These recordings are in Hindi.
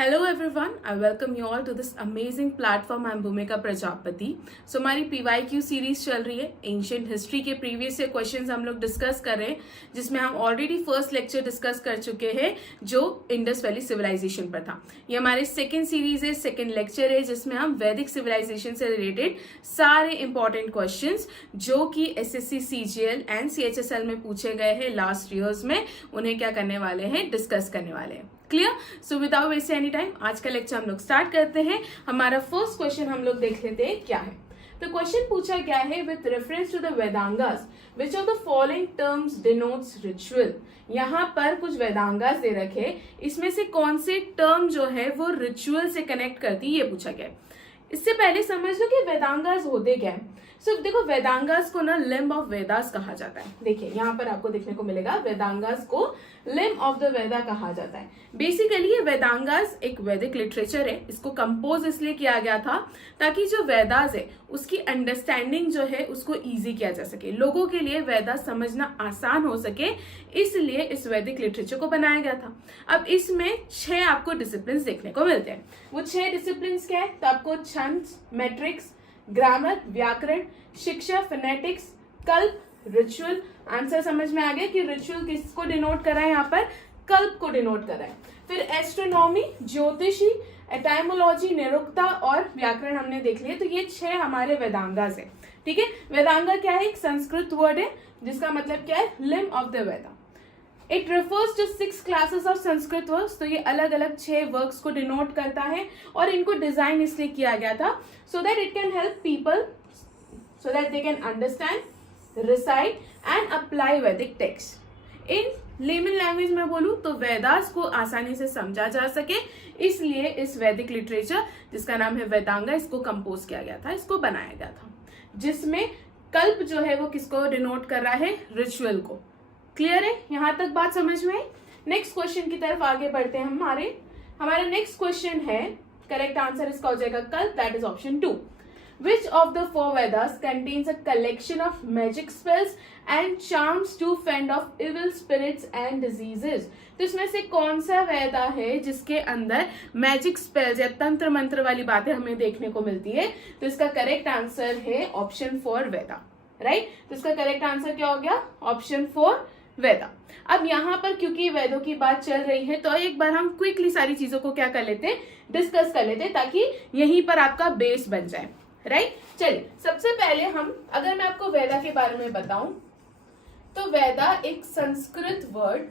Hello everyone, I welcome you all to this amazing platform. I'm Bhumika Prajapati. So हमारी PYQ सीरीज चल रही है. एंशियंट हिस्ट्री के प्रीवियस ईयर क्वेश्चंस हम लोग डिस्कस कर रहे हैं, जिसमें हम ऑलरेडी फर्स्ट लेक्चर डिस्कस कर चुके हैं जो इंडस वैली सिविलाइजेशन पर था. ये हमारे सेकेंड सीरीज है, सेकेंड लेक्चर है, जिसमें हम वैदिक सिविलाइजेशन से रिलेटेड सारे इंपॉर्टेंट क्वेश्चंस जो कि SSC CGL एंड CHSL में पूछे गए हैं लास्ट ईयर्स में, उन्हें क्या करने वाले हैं, डिस्कस करने वाले हैं. Clear? So without waste any time आज का लेक्चर हम लोग स्टार्ट करते हैं. हमारा फर्स्ट क्वेश्चन हम लोग देख लेते हैं क्या है. तो क्वेश्चन पूछा गया है with reference to the Vedangas which of the following terms denotes ritual. यहाँ पर कुछ वेदांगास दे रखे, इसमें से कौन से टर्म जो है वो रिचुअल से कनेक्ट करती है, ये पूछा गया है. इससे पहले समझ लो कि वेदांगास होते क्या है. देखो वेदांगास को ना लिम्ब ऑफ वेदास कहा जाता है. देखिए यहाँ पर आपको देखने को मिलेगा वेदांगास को लिम्ब ऑफ द वेदा कहा जाता है. बेसिकली ये वेदांगास एक वैदिक लिटरेचर है. इसको कंपोज इसलिए किया गया था ताकि जो वेदास है उसकी अंडरस्टैंडिंग जो है उसको इजी किया जा सके, लोगों के लिए वेदा समझना आसान हो सके, इसलिए इस वैदिक लिटरेचर को बनाया गया था. अब इसमें 6 आपको डिसिप्लिन देखने को मिलते हैं. वो 6 डिसिप्लिन क्या है? तो आपको छंद, मैट्रिक्स, ग्रामर, व्याकरण, शिक्षा, फिनेटिक्स, कल्प, रिचुअल. आंसर समझ में आ गया कि रिचुअल किसको डिनोट कर रहा है, यहाँ पर कल्प को डिनोट कर रहा है. फिर एस्ट्रोनॉमी, ज्योतिषी, एटाइमोलॉजी, निरुक्ता और व्याकरण हमने देख लिए. तो ये 6 हमारे वेदांगास है. ठीक है, वेदांगा क्या है? एक संस्कृत वर्ड है जिसका मतलब क्या है? Limb of the Veda. It refers to 6 classes of Sanskrit works. तो ये अलग अलग 6 वर्क्स को डिनोट करता है और इनको डिजाइन इसलिए किया गया था so that it can help people so that they can understand, recite and apply वैदिक टेक्स्ट. इन लेमन लैंग्वेज में बोलूं तो वेदास को आसानी से समझा जा सके, इसलिए इस वैदिक लिटरेचर जिसका नाम है वेदांगा, इसको कंपोज किया गया था, इसको बनाया गया था, जिसमें कल्प जो है वो किसको डिनोट कर रहा है? रिचुअल को. क्लियर है? यहां तक बात समझ में? नेक्स्ट क्वेश्चन की तरफ आगे बढ़ते हैं. हमारा नेक्स्ट क्वेश्चन है, करेक्ट आंसर इसका हो जाएगा कल्प, that is option 2. Which of the 4 Vedas contains a collection of magic spells and charms to fend off evil spirits and diseases? तो इसमें से कौन सा वेदा है जिसके अंदर मैजिक स्पेल्स या तंत्र मंत्र वाली बातें हमें देखने को मिलती है? तो इसका करेक्ट आंसर है ऑप्शन 4 वेदा. राइट? तो इसका करेक्ट आंसर क्या हो गया? ऑप्शन 4 वेदा. अब यहाँ पर क्योंकि वेदों की बात चल रही है तो एक बार हम क्विकली सारी चीजों को क्या कर लेते, डिस्कस कर लेते, ताकि यहीं पर आपका बेस बन जाए. राइट? चलिए सबसे पहले अगर मैं आपको वेदा के बारे में बताऊं तो वेदा एक संस्कृत वर्ड,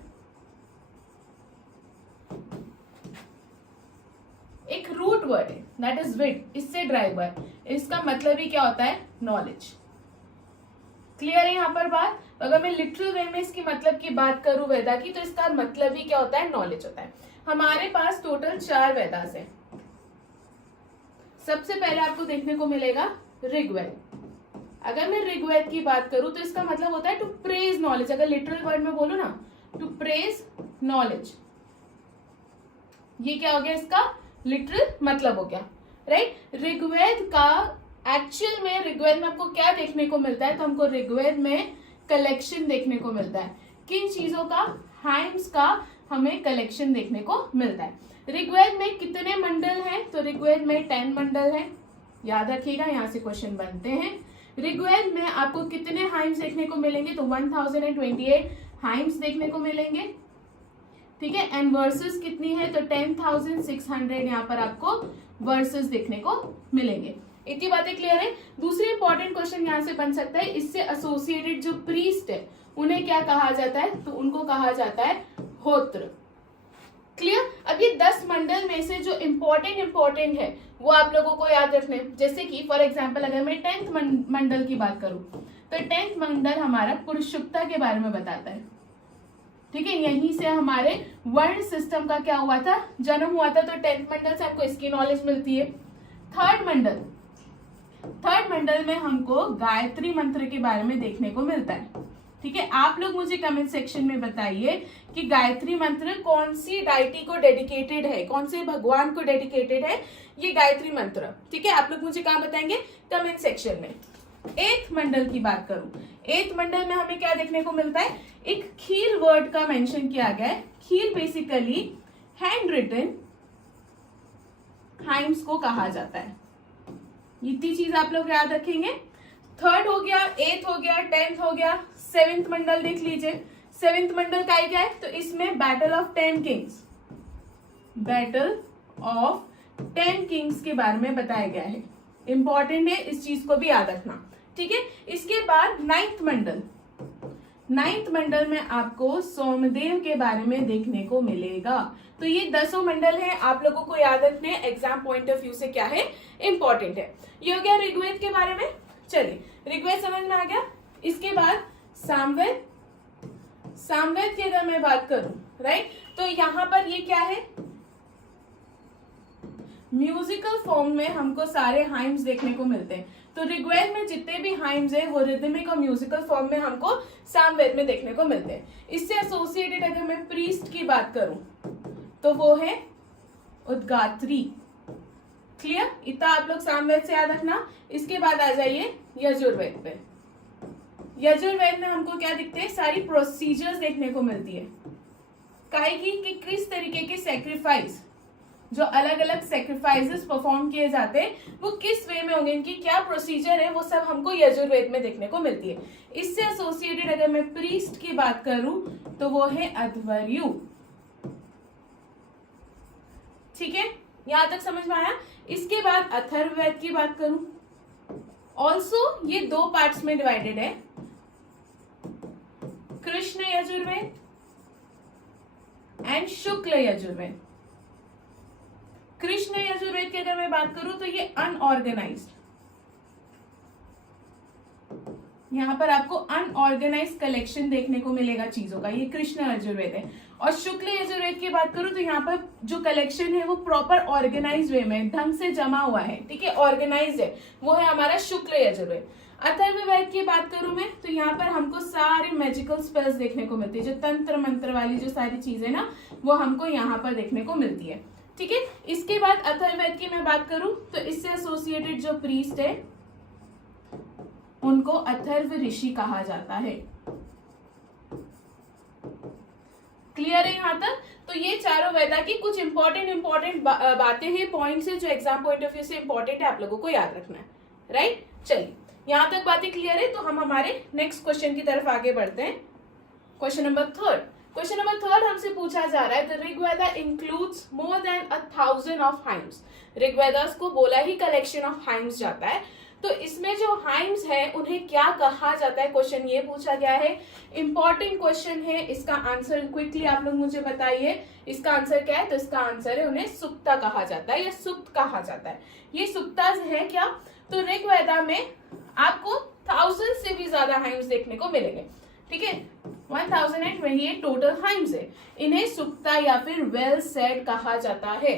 एक रूट वर्ड है, दैट इज विड, इससे ड्राइव हुआ है. इसका मतलब ही क्या होता है? नॉलेज. क्लियर है यहाँ पर बात? अगर मैं लिटरल वे में इसकी मतलब की बात करूं वेदा की, तो इसका मतलब ही क्या होता है? नॉलेज होता है. हमारे पास टोटल 4 वेदास है. सबसे पहले आपको देखने को मिलेगा ऋग्वेद. अगर मैं ऋग्वेद की बात करूं तो इसका मतलब होता है टू प्रेज नॉलेज. अगर लिटरल वर्ड में बोलूं ना, टू प्रेज नॉलेज, ये क्या हो गया? इसका लिटरल मतलब हो गया. राइट? ऋग्वेद का एक्चुअल में ऋग्वेद में आपको क्या देखने को मिलता है? तो हमको ऋग्वेद में कलेक्शन देखने को मिलता है. किन चीजों का? हाइम्स का हमें कलेक्शन देखने को मिलता है. ऋग्वेद में कितने मंडल हैं? तो ऋग्वेद में 10 मंडल हैं. याद रखिएगा, यहां से क्वेश्चन बनते हैं. ऋग्वेद में आपको कितने हाइम्स देखने को मिलेंगे? तो 1028 हाइम्स देखने को मिलेंगे. ठीक है, एंड वर्सेस कितनी है? तो 10,600 यहाँ पर आपको वर्सेस देखने को मिलेंगे. इतनी बातें क्लियर है? दूसरी इंपॉर्टेंट क्वेश्चन यहाँ से बन सकता है, इससे एसोसिएटेड जो प्रीस्ट है उन्हें क्या कहा जाता है? तो उनको कहा जाता है होत्र. क्लियर? अब ये 10 मंडल में से जो इंपॉर्टेंट है वो आप लोगों को याद रखने. जैसे कि फॉर एग्जांपल अगर मैं 10th मंडल की बात करूं तो 10th मंडल हमारा पुरुषुक्ता के बारे में बताता है. ठीक है, यहीं से हमारे वर्ण सिस्टम का क्या हुआ था? जन्म हुआ था. तो 10th मंडल से आपको इसकी नॉलेज मिलती है. थर्ड मंडल में हमको गायत्री मंत्र के बारे में देखने को मिलता है. ठीक है, आप लोग मुझे कमेंट सेक्शन में बताइए कि गायत्री मंत्र कौन सी डाइटी को डेडिकेटेड है, कौन से भगवान को डेडिकेटेड है ये गायत्री मंत्र. ठीक है, आप लोग मुझे कहाँ बताएंगे? कमेंट सेक्शन में. 8th मंडल की बात करूं, 8th मंडल में हमें क्या देखने को मिलता है? एक खील वर्ड का मेंशन किया गया है. खील बेसिकली हैंड रिटन हाइम्स को कहा जाता है। इतनी चीज आप लोग याद रखेंगे। थर्ड हो गया, एथ हो गया, 10th हो गया, 7th मंडल देख लीजिए। 7th मंडल का क्या है, तो इसमें battle of 10 Kings, battle of 10 Kings के बारे में बताया गया है। इंपॉर्टेंट है, इस चीज को भी याद रखना, ठीक है। इसके बाद 9th मंडल, 9th मंडल में आपको सोमदेव के बारे में देखने को मिलेगा। तो ये 10 मंडल है, आप लोगों को याद रखने एग्जाम पॉइंट ऑफ व्यू से क्या है, इंपॉर्टेंट है। ये हो गया ऋग्वेद के बारे में। चलिए, ऋग्वेद समझ में आ गया। इसके बाद सामवेद, सामवेद की अगर मैं बात करूं, राइट, तो यहां पर ये क्या है, म्यूजिकल फॉर्म में हमको सारे हाइम्स देखने को मिलते हैं। तो ऋग्वेद में जितने भी हाइम्स है वो रिदमिक और म्यूजिकल फॉर्म में हमको सामवेद में देखने को मिलते हैं। इससे एसोसिएटेड अगर मैं प्रीस्ट की बात करूं तो वो है उद्गात्री। क्लियर, इतना आप लोग सामवेद से याद रखना। इसके बाद आ जाइए यजुर्वेद पे। यजुर्वेद में हमको क्या दिखते हैं, सारी प्रोसीजर्स देखने को मिलती है। काहे की कि किस तरीके के सेक्रीफाइस, जो अलग अलग सेक्रीफाइसेस परफॉर्म किए जाते हैं वो किस वे में होंगे, इनकी क्या प्रोसीजर है, वो सब हमको यजुर्वेद में देखने को मिलती है। इससे एसोसिएटेड अगर मैं प्रीस्ट की बात करूं तो वो है अध्वर्यु। ठीक है, यहां तक समझ में आया। इसके बाद अथर्ववेद की बात करूं, ऑल्सो ये 2 पार्ट्स में डिवाइडेड है, कृष्ण यजुर्वेद एंड शुक्ल यजुर्वेद। कृष्ण यजुर्वेद की अगर मैं बात करूं तो ये अनऑर्गेनाइज्ड, यहां पर आपको अनऑर्गेनाइज्ड कलेक्शन देखने को मिलेगा चीजों का, ये कृष्ण यजुर्वेद है। और शुक्ल यजुर्वेद की बात करूं तो यहाँ पर जो कलेक्शन है वो प्रॉपर ऑर्गेनाइज वे में ढंग से जमा हुआ है, ठीक है, ऑर्गेनाइज है, वो है हमारा शुक्ल यजुर्वेद। अथर्ववेद की बात करूं मैं तो यहाँ पर हमको सारे मैजिकल स्पेल्स देखने को मिलती है, जो तंत्र मंत्र वाली जो सारी चीजें ना वो हमको यहाँ पर देखने को मिलती है, ठीक है। इसके बाद अथर्ववेद की मैं बात करूं तो इससे एसोसिएटेड जो प्रीस्ट है उनको अथर्व ऋषि कहा जाता है। क्लियर है यहां तक। तो ये चारों वेदा की कुछ इंपॉर्टेंट बातें हैं, पॉइंट्स है जो एग्जाम पॉइंट ऑफ व्यू से इंपॉर्टेंट है, आप लोगों को याद रखना है, राइट। चलिए, यहां तक बातें क्लियर है तो हम हमारे नेक्स्ट क्वेश्चन की तरफ आगे बढ़ते हैं। क्वेश्चन नंबर 3 हमसे पूछा जा रहा है, the Rigveda includes more than 1000 of hymns. Rigvedas को बोला ही कलेक्शन ऑफ हाइम्स जाता है, तो इसमें जो हाइम्स है उन्हें क्या कहा जाता है, क्वेश्चन ये पूछा गया है। इंपॉर्टेंट क्वेश्चन है, इसका आंसर क्विकली आप लोग मुझे बताइए, इसका आंसर क्या है। तो इसका आंसर है उन्हें सुक्ता कहा जाता है या सुक्त कहा जाता है। ये सुक्ता है क्या, तो ऋग्वेदा में आपको 1000 से भी ज्यादा हाइम्स देखने को मिलेंगे, ठीक है, 1028 टोटल हाइम्स है। इन्हें सुक्ता या फिर वेल सेड कहा जाता है।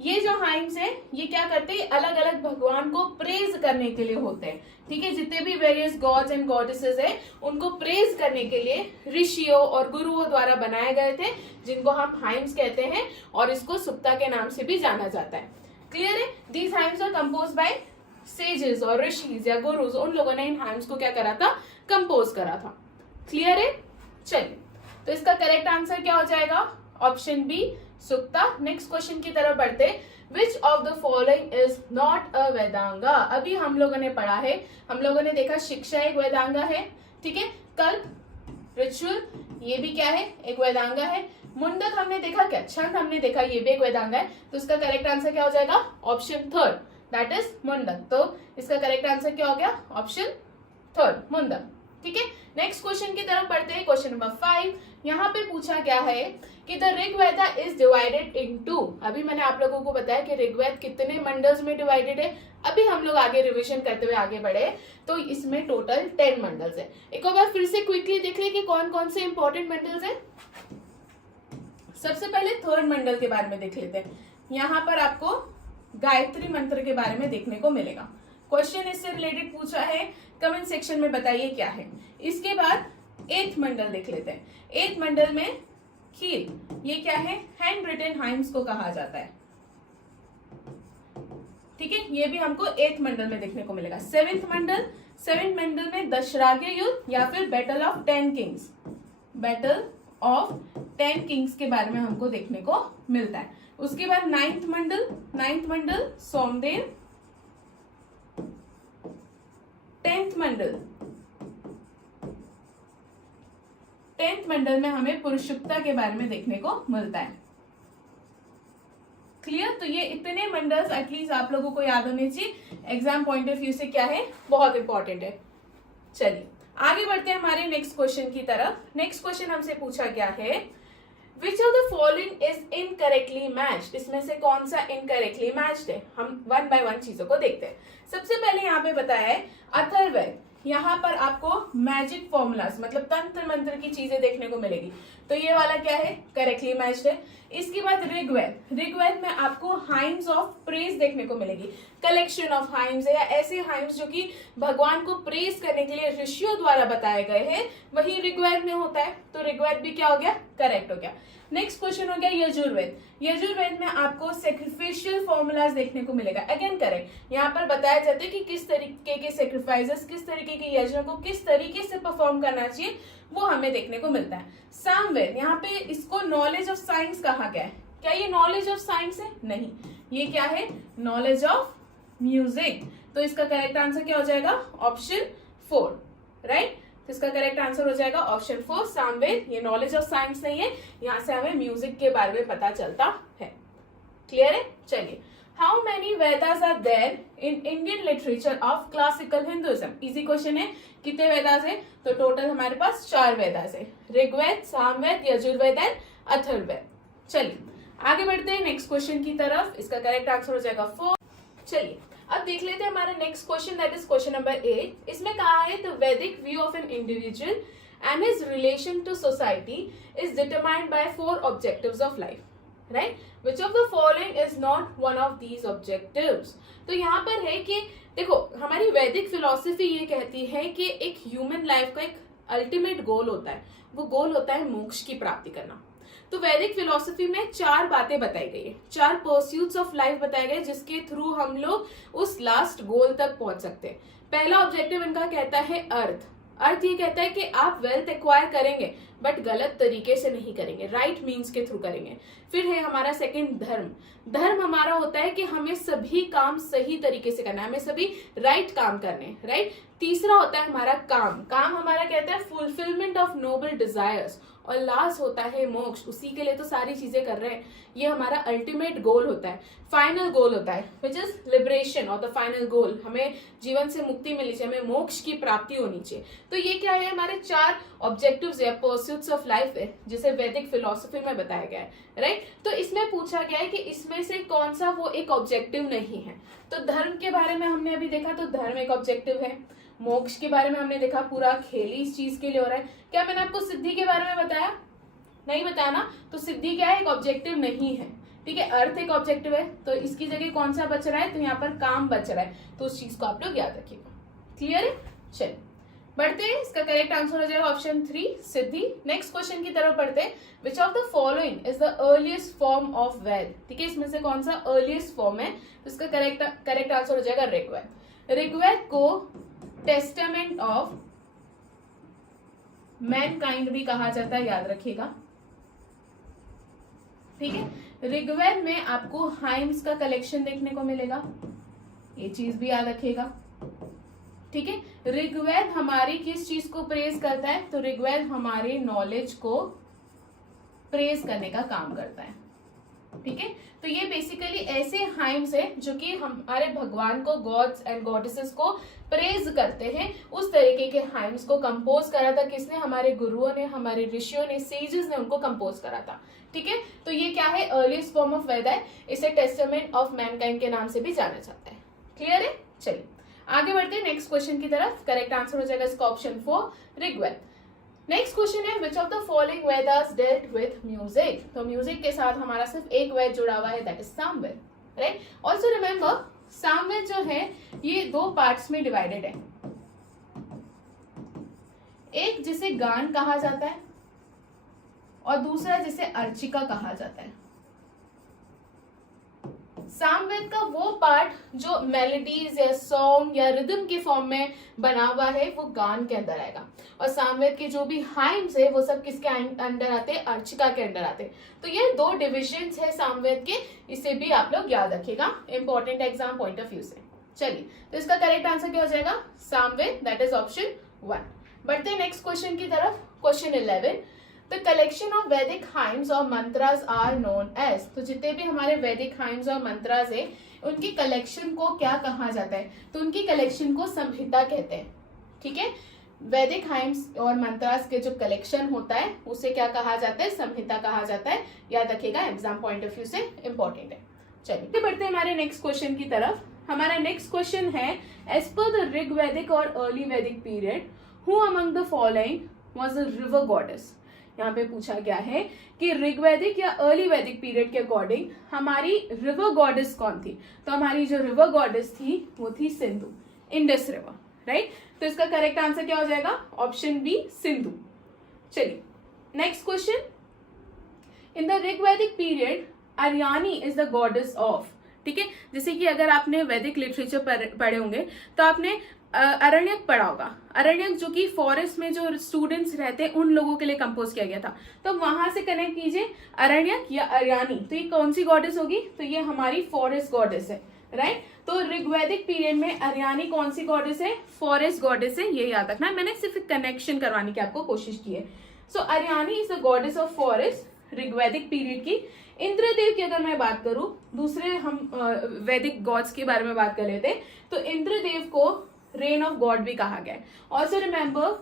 ये जो हाइम्स है ये क्या करते हैं, अलग अलग भगवान को प्रेज करने के लिए होते हैं, ठीक है। जितने भी वेरियस गॉड्स एंड गॉडेसेस है उनको प्रेज करने के लिए ऋषियों और गुरुओं द्वारा बनाए गए थे, जिनको हम हाइम्स कहते हैं, और इसको सुक्ता के नाम से भी जाना जाता है। क्लियर है। These hymns are composed by sages और ऋषिज या गुरुज, उन लोगों ने इन हाइम्स को क्या करा था, कंपोज करा था। क्लियर है। चलिए, तो इसका करेक्ट आंसर क्या हो जाएगा, option B Sukta. Next question की तरफ बढ़ते, which of the following is not a Vedanga. अभी हम लोगों ने पढ़ा है, हम लोगों ने देखा शिक्षा एक वेदांगा है, ठीक है, कल्प, रिचुअल ये भी क्या है, एक वेदांगा है। मुंडक हमने देखा, क्या छंद हमने देखा, ये भी एक वेदांगा है। तो इसका करेक्ट आंसर क्या हो जाएगा, ऑप्शन 3 दैट इज मुंडक। तो इसका करेक्ट आंसर क्या हो गया, ऑप्शन 3 मुंडक, ठीक है। नेक्स्ट क्वेश्चन की तरफ बढ़ते हैं। क्वेश्चन नंबर 5 यहाँ पे पूछा गया है कि the Rigveda is divided into. अभी मैंने आप लोगों को बताया कि ऋग्वेद कितने मंडल्स में डिवाइडेड है। अभी हम लोग आगे रिवीजन करते हुए आगे बढ़े तो इसमें टोटल 10 मंडल्स है। एक बार फिर से क्विकली देख ले कि कौन कौन से इंपॉर्टेंट मंडल्स है। सबसे पहले 3rd मंडल के बारे में देख लेते हैं। यहाँ पर आपको गायत्री मंत्र के बारे में देखने को मिलेगा। क्वेश्चन इससे रिलेटेड पूछा है, कमेंट सेक्शन में बताइए क्या है। इसके बाद 8th मंडल देख लेते हैं। 8th मंडल में खील, ये क्या है, हैंड रिटन हाइम्स को कहा जाता है, ठीक है, ये भी हमको 8th मंडल में देखने को मिलेगा। 7th मंडल में दशराग्य युद्ध या फिर battle of 10 Kings, battle of 10 Kings के बारे में हमको देखने को मिलता है। उसके बाद नाइन्थ मंडल सोमदेव, 10th मंडल में हमें पुरुषुक्ता के बारे में देखने को मिलता है। क्लियर? तो ये इतने मंडल्स एटलीस्ट आप लोगों को याद होने चाहिए, एग्जाम पॉइंट ऑफ व्यू से क्या है, बहुत इंपॉर्टेंट है। चलिए आगे बढ़ते हैं हमारे नेक्स्ट क्वेश्चन की तरफ। नेक्स्ट क्वेश्चन हमसे पूछा गया है विच of the following is incorrectly matched. इसमें से कौन सा इनकरेक्टली मैच्ड है? हम वन बाय वन चीजों को देखते हैं। सबसे पहले यहाँ पे बताया है अथर्ववेद, यहाँ पर आपको मैजिक फॉर्मूलाज मतलब तंत्र मंत्र की चीजें देखने को मिलेगी, तो ये वाला क्या है, करेक्टली मैच्ड है। इसके बाद ऋग्वेद में आपको हाइम्स ऑफ प्रेज देखने को मिलेगी, कलेक्शन ऑफ हाइम्स है या ऐसे हाइम्स जो कि भगवान को प्रेज करने के लिए ऋषियों द्वारा बताए गए हैं, वही ऋग्वेद में होता है, तो ऋग्वेद भी क्या हो गया, करेक्ट हो गया। नेक्स्ट क्वेश्चन हो गया यजुर्वेद में आपको सेक्रिफिशियल फॉर्मूलाज देखने को मिलेगा, अगेन करेक्ट। यहाँ पर बताया जाता है कि किस तरीके के सेक्रीफाइसेस, किस तरीके के यज्ञों को किस तरीके से परफॉर्म करना चाहिए, वो हमें देखने को मिलता है। सामवेद, यहाँ पे इसको नॉलेज ऑफ साइंस कहा गया है। क्या ये नॉलेज ऑफ साइंस है? नहीं, ये क्या है, नॉलेज ऑफ म्यूजिक। तो इसका करेक्ट आंसर क्या हो जाएगा, ऑप्शन 4, राइट। तो इसका करेक्ट आंसर हो जाएगा ऑप्शन 4 सामवेद। ये नॉलेज ऑफ साइंस नहीं है, यहाँ से हमें म्यूजिक के बारे में पता चलता है। क्लियर है? चलिए, how many Vedas are there in Indian literature of classical Hinduism. Easy question है, कितने वेदास है? तो टोटल हमारे पास 4 वेदास है, ऋग्वेद, सामवेद, यजुर्वेद एंड अथर्ववेद। चलिए आगे बढ़ते हैं नेक्स्ट क्वेश्चन की तरफ। इसका करेक्ट आंसर हो जाएगा 4। चलिए अब देख लेते हैं हमारा next question, that is question number 8। इसमें कहा है the Vedic view of an individual and his relation to society is determined by 4 objectives of life, right. Which of the following is not one of these objectives. तो यहाँ पर है कि देखो, हमारी वैदिक फिलॉसफी ये कहती है कि एक ह्यूमन लाइफ का एक अल्टीमेट गोल होता है, वो गोल होता है मोक्ष की प्राप्ति करना। तो वैदिक फिलॉसफी में 4 बातें बताई गई है, 4 परस्यूट्स ऑफ लाइफ बताए गए जिसके थ्रू हम लोग उस लास्ट गोल तक पहुंच सकते हैं। पहला ऑब्जेक्टिव इनका कहता है अर्थ ये कहता है कि आप वेल्थ एक्वायर करेंगे बट गलत तरीके से नहीं करेंगे, राइट मीन्स के थ्रू करेंगे। फिर है हमारा सेकंड धर्म हमारा होता है कि हमें सभी काम सही तरीके से करना है, हमें सभी राइट काम करने, राइट। तीसरा होता है हमारा काम हमारा कहता है फुलफिलमेंट ऑफ नोबल डिजायर्स, और लास्ट होता है मोक्ष, उसी के लिए तो सारी चीजें कर रहे हैं, ये हमारा अल्टीमेट गोल होता है, फाइनल गोल होता है, विच इज लिबरेशन और द फाइनल गोल। हमें जीवन से मुक्ति मिलनी चाहिए, हमें मोक्ष की प्राप्ति होनी चाहिए। तो ये क्या है, हमारे 4 ऑब्जेक्टिव्स या परस्यूट्स ऑफ लाइफ है जिसे वैदिक फिलॉसफी में बताया गया है, राइट। तो इसमें पूछा गया है कि इसमें से कौन सा वो एक ऑब्जेक्टिव नहीं है। तो धर्म के बारे में हमने अभी देखा, तो धर्म एक ऑब्जेक्टिव है। मोक्ष के बारे में हमने देखा, पूरा खेल ही इस चीज के लिए हो रहा है। क्या मैंने आपको सिद्धि के बारे में बताया? नहीं बताया ना। तो सिद्धि क्या है, एक ऑब्जेक्टिव नहीं है, ठीक है। अर्थ एक ऑब्जेक्टिव है, तो इसकी जगह कौन सा बच रहा है, तो यहाँ पर काम बच रहा है, तो उस चीज को आप लोग याद रखिएगा। क्लियर है? चलिए बढ़ते हैं, इसका करेक्ट आंसर हो जाएगा ऑप्शन 3 सिद्धि। नेक्स्ट क्वेश्चन की तरफ बढ़ते हैं, which of the following is the earliest form of Veda. ठीक है, इसमें से कौन सा अर्लीस्ट फॉर्म है, तो इसका करेक्ट आंसर हो जाएगा ऋग्वेद को टेस्टामेंट ऑफ मैनकाइंड भी कहा जाता है, याद रखिएगा, ठीक है। ऋग्वेद में आपको हाइम्स का कलेक्शन देखने को मिलेगा, ये चीज भी याद रखिएगा, ठीक है। ऋग्वेद हमारी किस चीज को प्रेज करता है, तो ऋग्वेद हमारे नॉलेज को प्रेज करने का काम करता है, ठीक है। तो ये बेसिकली ऐसे हाइम्स है जो कि हमारे भगवान को, गॉड्स एंड गॉडेसेस को प्रेज करते हैं। उस तरीके के हाइम्स को कंपोज करा था किसने, हमारे गुरुओं ने, हमारे ऋषियों ने, सेजेस ने उनको कंपोज करा था, ठीक है। तो ये क्या है, अर्लीस्ट फॉर्म ऑफ वेद है, इसे टेस्टामेंट ऑफ मैनकाइंड के नाम से भी जाना जाता है। क्लियर है? चलिए आगे बढ़ते हैं नेक्स्ट क्वेश्चन की तरफ। करेक्ट आंसर हो जाएगा इसका ऑप्शन 4 ऋग्वेद। नेक्स्ट क्वेश्चन है, विच of the following Vedas dealt with music. तो म्यूजिक के साथ हमारा सिर्फ एक वेद जुड़ा हुआ है, that is Samaveda, right. Also remember, Samaveda जो है ये 2 पार्ट्स में डिवाइडेड है, एक जिसे गान कहा जाता है और दूसरा जिसे अर्चिका कहा जाता है। सामवेद का वो पार्ट जो मेलोडीज या सॉन्ग या रिदम के फॉर्म में बना हुआ है वो गान के अंदर आएगा, और सामवेद के जो भी हाइम्स है वो सब किसके अंडर आते हैं, अर्चिका के अंडर आते हैं। तो ये दो डिविजन्स है सामवेद के, इसे भी आप लोग याद रखिएगा important exam point of view से। चलिए, तो इसका करेक्ट आंसर क्या हो जाएगा, सामवेद, दैट इज ऑप्शन 1। बढ़ते हैं नेक्स्ट क्वेश्चन की तरफ। क्वेश्चन 11, द कलेक्शन ऑफ वैदिक हाइम्स और मंत्रास आर नोन एज। तो जितने भी हमारे वैदिक हाइम्स और मंत्रास है उनकी कलेक्शन को क्या कहा जाता है, तो उनकी कलेक्शन को संहिता कहते हैं। ठीक है, वैदिक हाइम्स और मंत्रास के जो कलेक्शन होता है उसे क्या कहा जाता है, संहिता कहा जाता है। याद रखिएगा, एग्जाम पॉइंट ऑफ व्यू से इंपॉर्टेंट है। चलिए बढ़ते हैं हमारे नेक्स्ट क्वेश्चन की तरफ। हमारा नेक्स्ट क्वेश्चन है, एज पर द ऋग वैदिक और अर्ली वैदिक period who among the following was the river goddess. यहाँ पे पूछा गया है कि ऋग्वैदिक या अर्ली वैदिक पीरियड के अकॉर्डिंग हमारी रिवर गॉडेस कौन थी। तो हमारी जो रिवर गॉडेस थी वो थी सिंधु, इंडस रिवर, राइट। तो इसका करेक्ट आंसर क्या हो जाएगा, ऑप्शन बी, सिंधु। चलिए next question, in the Rigvedic period Aranyani is the goddess of. ठीक है, जैसे कि अगर आपने वैदिक लिटरेचर पढ़े होंगे तो आपने अरण्यक पढ़ा होगा। अरण्यक जो कि फॉरेस्ट में जो स्टूडेंट्स रहते हैं उन लोगों के लिए कंपोज किया गया था। तो वहां से कनेक्ट कीजिए अरण्यक या अरियानी, तो ये कौन सी गॉडेस होगी, तो ये हमारी फॉरेस्ट गॉडेस है, राइट। तो ऋग्वैदिक पीरियड में अरियानी कौन सी गॉडेस है, फॉरेस्ट गॉडेस है, ये याद रखना है। मैंने सिर्फ कनेक्शन करवाने की आपको कोशिश की है। So Aranyani is the goddess of forest Rigvedic period की। इंद्रदेव की अगर मैं बात करूं, दूसरे हम वैदिक गॉड्स के बारे में बात कर लेते हैं, तो इंद्रदेव को रेन ऑफ गॉड भी कहा गया है। ऑल्सो रिमेंबर,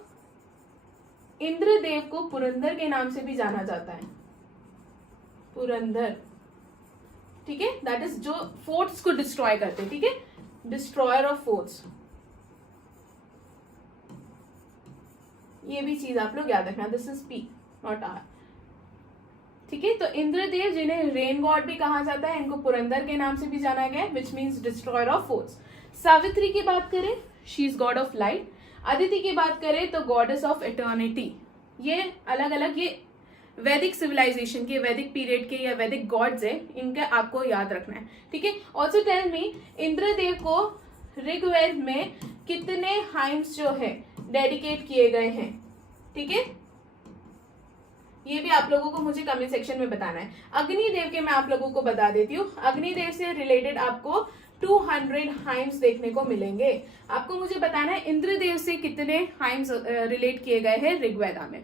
इंद्रदेव को पुरंदर के नाम से भी जाना जाता है, पुरंदर। ठीक है, दैट इज जो फोर्ट्स को डिस्ट्रॉय करते हैं। ठीक है, डिस्ट्रॉयर ऑफ फोर्ट्स, ये भी चीज आप लोग याद रखना, this is P not R. ठीक है, तो इंद्रदेव जिन्हें रेन गॉड भी कहा जाता है, इनको पुरंदर के नाम से भी जाना गया है, which means destroyer of forts. Savitri की बात करें, she is God of light. Aditi की बात करें तो गॉडेस ऑफ इटर्निटी। ये अलग अलग ये वैदिक सिविलाइजेशन के, वैदिक पीरियड के या वैदिक गॉड्स है, इनका आपको याद रखना है। ठीक है, ऑल्सो टेल मी, इंद्रदेव को ऋग्वेद में कितने हाइम्स जो है डेडिकेट किए गए हैं। ठीक है, ये भी आप लोगों को मुझे कमेंट सेक्शन में बताना है। अग्निदेव के मैं आप लोगों को बता देती हूँ, अग्निदेव से रिलेटेड आपको 200 हाइम्स देखने को मिलेंगे। आपको मुझे बताना है इंद्रदेव से कितने हाइम्स रिलेट किए गए हैं ऋग्वेदा में।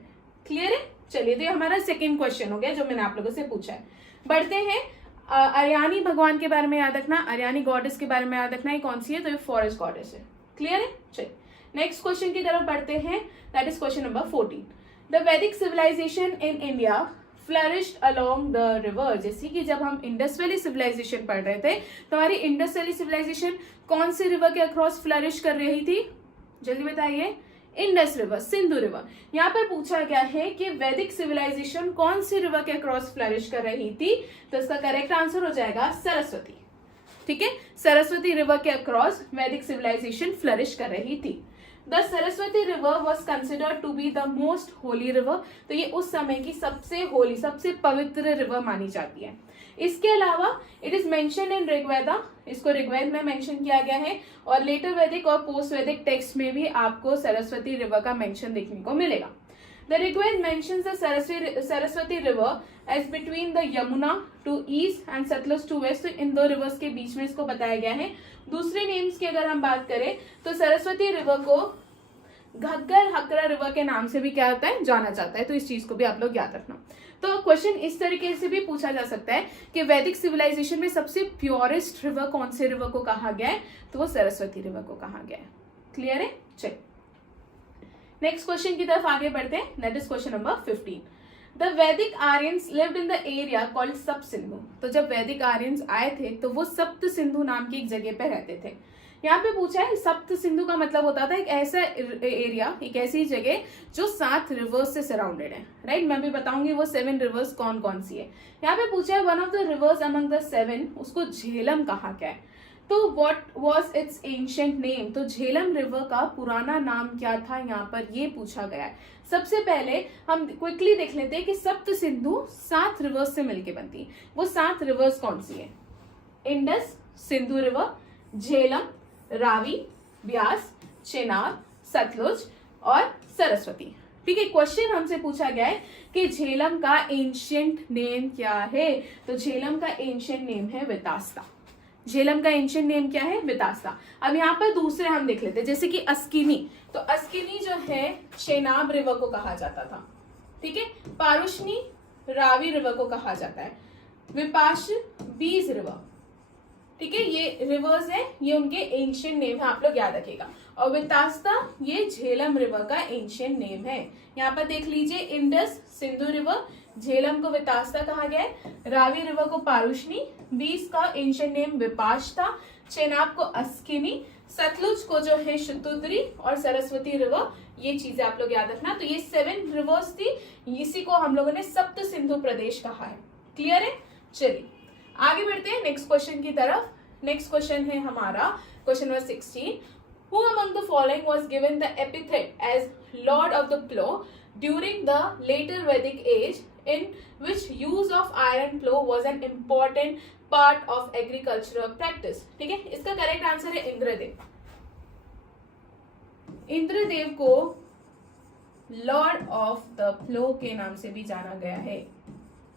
क्लियर है, चलिए, तो ये हमारा सेकंड क्वेश्चन हो गया जो मैंने आप लोगों से पूछा है। बढ़ते हैं, अरियानी भगवान के बारे में याद रखना, अरियानी गॉडेस के बारे में याद रखना, ये कौन सी है, तो ये फॉरेस्ट गॉडेस है। क्लियर है, चलिए नेक्स्ट क्वेश्चन की तरफ बढ़ते हैं, that is question number 14। The Vedic civilisation in India flourished along the river. जैसे कि जब हम इंडस वैली सिविलाइजेशन पढ़ रहे थे तो हमारी इंडस वैली सिविलाइजेशन कौन सी रिवर के अक्रॉस फ्लरिश कर रही थी, जल्दी बताइए, इंडस रिवर, सिंधु रिवर। यहाँ पर पूछा गया है कि वैदिक सिविलाइजेशन कौन सी रिवर के अक्रॉस फ्लरिश कर रही थी, तो इसका करेक्ट आंसर हो जाएगा सरस्वती। ठीक है, सरस्वती रिवर के अक्रॉस वैदिक सिविलाइजेशन फ्लरिश कर रही थी। The Saraswati river was considered to be the most holy river. तो ये उस समय की सबसे होली, सबसे पवित्र रिवर मानी जाती है। इसके अलावा it is mention in Rigveda, इसको ऋग्वेद में मेंशन किया गया है, और लेटर वैदिक और पोस्ट वैदिक टेक्स्ट में भी आपको सरस्वती रिवर का मेंशन देखने को मिलेगा। The Rigveda mentions the Saraswati river as between the Yamuna to east and Sutlej to west. तो इन दो रिवर्स के बीच में इसको बताया गया है। दूसरे नेम्स की अगर हम बात करें तो सरस्वती रिवर को घग्गर हकरा रिवर के नाम से भी क्या होता है, जाना जाता है। तो इस चीज को भी आप लोग याद रखना। तो क्वेश्चन इस तरीके से भी पूछा जा सकता है कि वैदिक सिविलाइजेशन में सबसे प्योरेस्ट रिवर कौन से रिवर को कहा गया है, तो वो सरस्वती रिवर को कहा गया है। क्लियर है, चलिए नेक्स्ट क्वेश्चन की तरफ आगे बढ़ते हैं, that is question number 15। The Vedic Aryans lived in the area called Sapta Sindhu. तो जब वैदिक आर्यंस आए थे तो वो सप्त सिंधु नाम की एक जगह पे रहते थे। यहाँ पे पूछा है सप्त सिंधु का मतलब होता था एक ऐसा एरिया, एक ऐसी जगह जो 7 रिवर्स से सराउंडेड है, राइट। मैं भी बताऊंगी वो 7 रिवर्स कौन कौन सी है। यहाँ पे पूछा है one of the reverse among the 7, उसको झेलम कहा गया है। तो what was it's ancient name, तो झेलम रिवर का पुराना नाम क्या था, यहाँ पर ये पूछा गया है। सबसे पहले हम क्विकली देख लेते हैं कि सप्त सिंधु 7 रिवर्स से मिलके बनती है। वो 7 रिवर्स कौन सी है। इंडस, सिंधु रिवर, झेलम, रावी, ब्यास, चेनाब, सतलुज और सरस्वती। ठीक है, क्वेश्चन हमसे पूछा गया है कि झेलम का एंशियंट नेम क्या है, तो झेलम का एंशियंट नेम है वितास्ता। झेलम का एंशियंट नेम क्या है, वितास्ता। अब यहाँ पर दूसरे हम देख लेते हैं, जैसे कि अस्किनी, तो अस्किनी जो है चेनाब रिवर को कहा जाता था। ठीक है, पारुष्णी रावी रिवर को कहा जाता है, विपाश बीज रिवर। ठीक है, ये रिवर्स है, ये उनके एंशियंट नेम है, आप लोग याद रखिएगा। और वितास्ता ये झेलम रिवर का एंशियंट नेम है। यहाँ पर देख लीजिए, इंडस, सिंधु रिवर, झेलम को वितास्ता कहा गया है, रावी रिवर को पारुष्णी, बीस का एंशियंट नेम विपाश था, चेनाब को अस्किनी, सतलुज को जो है शतुद्री और सरस्वती रिवर, ये चीजें आप लोग याद रखना। तो ये 7 रिवर्स थी, इसी को हम लोगों ने सप्त सिंधु प्रदेश कहा है। क्लियर है? चलिए आगे बढ़ते हैं नेक्स्ट क्वेश्चन की तरफ। नेक्स्ट क्वेश्चन है हमारा question number 16। Who among the following was given the epithet as Lord of the Plough during the later Vedic age, in which use of iron plough was an important part of agricultural practice? ठीक है, इसका करेक्ट आंसर है इंद्रदेव। इंद्रदेव को लॉर्ड ऑफ द प्लो के नाम से भी जाना गया है।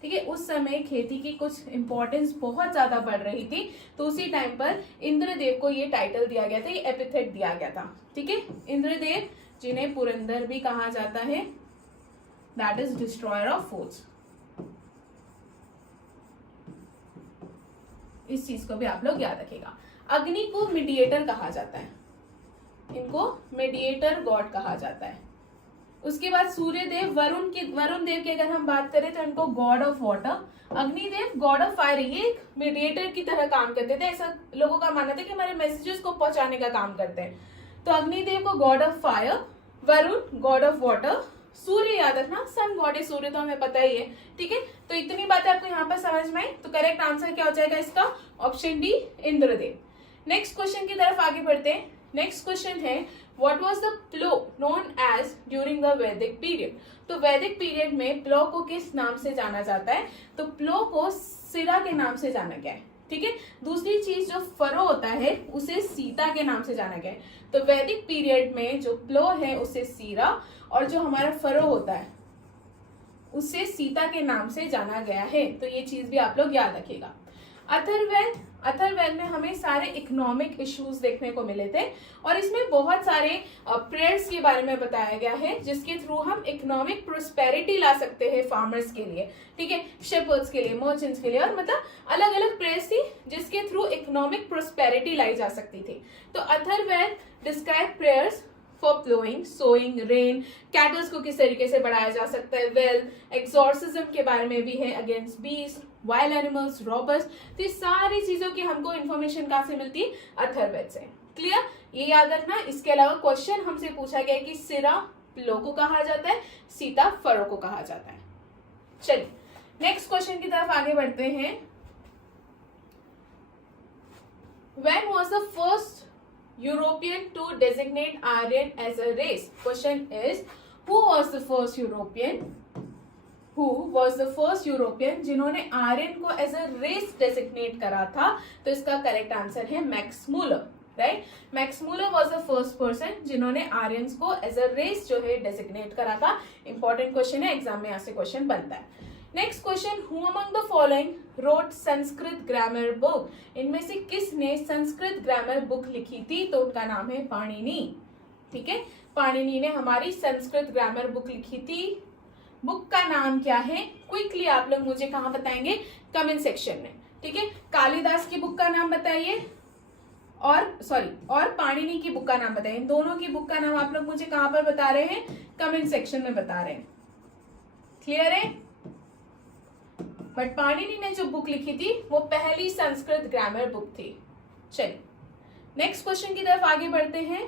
ठीक है, उस समय खेती की कुछ इंपॉर्टेंस बहुत ज्यादा बढ़ रही थी, तो उसी टाइम पर इंद्रदेव को ये टाइटल दिया गया था, ये एपिथेट दिया गया था। ठीक है, इंद्रदेव जिन्हें पुरंदर भी कहा जाता है, that is destroyer of forts. इस चीज को भी आप लोग याद रखेगा। अग्नि को मीडिएटर कहा जाता है, इनको मीडिएटर गॉड कहा जाता है। उसके बाद सूर्य देव, वरुण देव की अगर हम बात करें तो इनको God of water, Agnidev God of fire, ये एक मीडिएटर की तरह काम करते थे। ऐसा लोगों का मानना था कि हमारे मैसेजेस को पहुंचाने का काम करते हैं। तो अग्निदेव को god of fire, Varun god of water, Surya याद रखना, सन गॉड है, सूर्य तो हमें पता ही है। ठीक है, तो इतनी बातें आपको यहाँ पर समझ में आई, तो करेक्ट आंसर क्या हो जाएगा इसका, option D Indradev. Next question की तरफ आगे बढ़ते हैं। नेक्स्ट क्वेश्चन है What was the plough known as during the Vedic period? तो वैदिक पीरियड में प्लो को किस नाम से जाना जाता है, तो प्लो को सिरा के नाम से जाना गया है। ठीक है, दूसरी चीज जो फरो होता है उसे सीता के नाम से जाना गया है। तो वैदिक पीरियड में जो प्लो है उसे सीरा, और जो हमारा फरो होता है उसे सीता के नाम से जाना गया है। तो ये चीज भी आप लोग याद रखिएगा। अथर्ववेद में हमें सारे इकोनॉमिक इश्यूज देखने को मिले थे, और इसमें बहुत सारे प्रेयर्स के बारे में बताया गया है, जिसके थ्रू हम इकोनॉमिक प्रोस्पेरिटी ला सकते हैं फार्मर्स के लिए। ठीक है, शेपर्ड्स के लिए, मर्चेंट्स के लिए, और मतलब अलग अलग प्रेयर्स थी जिसके थ्रू इकोनॉमिक प्रोस्पेरिटी लाई जा सकती थी। तो Atharvaveda describe prayers for ploughing, sowing, rain, cattles को किस तरीके से बढ़ाया जा सकता है, वेल्थ, एक्सॉर्सिज्म के बारे में भी है, against beast, wild animals, robbers. तो ये सारी चीजों की हमको इन्फॉर्मेशन कहाँ से मिलती है, अथर्ववेद से। क्लियर, ये याद रखना। इसके अलावा क्वेश्चन हमसे पूछा गया कि सिरा प्लो को कहा जाता है, सीता फरो को कहा जाता है। चलिए नेक्स्ट क्वेश्चन की तरफ आगे बढ़ते हैं। When was the first European to designate Aryan as a race? Question is, who was the first European? Who was the first European जिन्होंने आर्यन को एज अ रेस डेजिग्नेट करा था? तो इसका करेक्ट आंसर है Max Muller. Right, Max Muller was the first person जिन्होंने आर्यंस को एज अ रेस जो है डेजिग्नेट करा था। इंपॉर्टेंट क्वेश्चन है, एग्जाम में यहाँ से क्वेश्चन बनता है। Next question, who among the following wrote Sanskrit grammar book? इनमें से किसने संस्कृत ग्रामर बुक लिखी थी? तो उनका नाम है पाणिनि। ठीक है, पाणिनि ने हमारी संस्कृत ग्रामर बुक लिखी थी। बुक का नाम क्या है? क्विकली आप लोग मुझे कहाँ बताएंगे, कमेंट सेक्शन में। ठीक है, कालिदास की बुक का नाम बताइए, और पाणिनि की बुक का नाम बताइए। इन दोनों की बुक का नाम आप लोग मुझे कहाँ पर बता रहे हैं, कमेंट सेक्शन में बता रहे हैं। क्लियर है? बट पाणिनि ने जो बुक लिखी थी वो पहली संस्कृत ग्रामर बुक थी। चलिए नेक्स्ट क्वेश्चन की तरफ आगे बढ़ते हैं।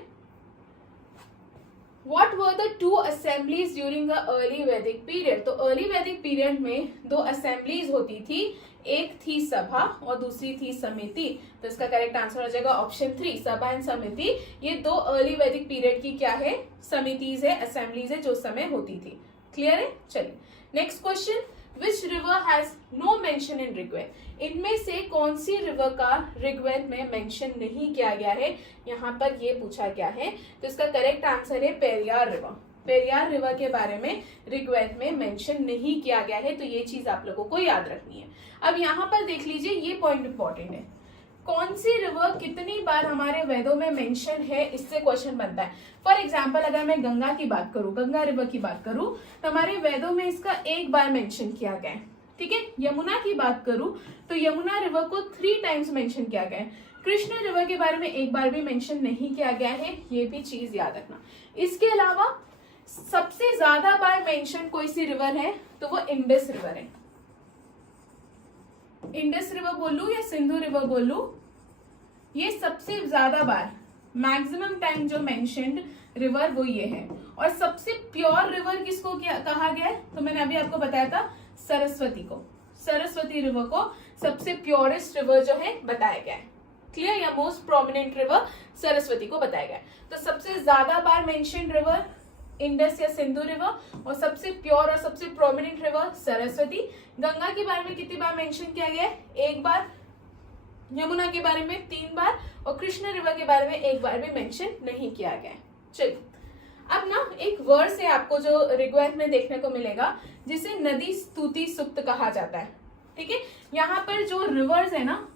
What were the two assemblies during the early Vedic period? तो early Vedic period में 2 assemblies होती थी, एक थी सभा और दूसरी थी समिति। तो इसका करेक्ट आंसर हो जाएगा ऑप्शन 3, सभा एंड समिति। ये 2 अर्ली वैदिक पीरियड की क्या है, समितिज है, असेंबलीज है, जो समय होती थी। क्लियर है? चलिए next question, which river has no mention in Rigveda, इनमें से कौन सी रिवर का ऋग्वेद में मेंशन नहीं किया गया है, यहाँ पर ये पूछा गया है। तो इसका करेक्ट आंसर है पेरियार रिवर। पेरियार रिवर के बारे में ऋग्वेद में मेंशन नहीं किया गया है, तो ये चीज आप लोगों को याद रखनी है। अब यहाँ पर देख लीजिए, ये पॉइंट इंपॉर्टेंट है, कौन सी रिवर कितनी बार हमारे वेदों में मेंशन है, इससे क्वेश्चन बनता है। फॉर एग्जाम्पल अगर मैं गंगा की बात करूं, गंगा रिवर की बात करूं, तो हमारे वेदों में इसका एक बार मेंशन किया गया है, ठीक है। यमुना की बात करूं तो यमुना रिवर को 3 टाइम्स मेंशन किया गया है। कृष्ण रिवर के बारे में एक बार भी मेंशन नहीं किया गया है, ये भी चीज याद रखना। इसके अलावा सबसे ज्यादा बार मेंशन कोई सी रिवर है तो वो इंडस रिवर है। इंडस रिवर बोलूं या सिंधु रिवर बोलूं, ये सबसे ज्यादा बार मैक्सिमम टाइम जो मेंशन्ड रिवर वो ये है। और सबसे प्योर रिवर किसको कहा गया है, तो मैंने अभी आपको बताया था सरस्वती को, सरस्वती रिवर को सबसे प्योरेस्ट रिवर जो है बताया गया है, क्लियर, या मोस्ट प्रोमिनेंट रिवर सरस्वती को बताया गया है। तो सबसे ज्यादा बार मेंशन्ड रिवर इंडस या सिंधु रिवर, और सबसे प्योर और सबसे प्रोमिनेंट रिवर सरस्वती। गंगा के बारे में कितनी बार मेंशन किया गया है, एक बार। यमुना के बारे में 3 बार, और कृष्ण रिवर के बारे में एक बार भी मेंशन नहीं किया गया है। चलिए, अब ना एक वर्ड से आपको जो ऋग्वेद में देखने को मिलेगा जिसे नदी स्तुति सुक्त कहा जाता है, ठीक है। यहाँ पर जो रिवर्स है ना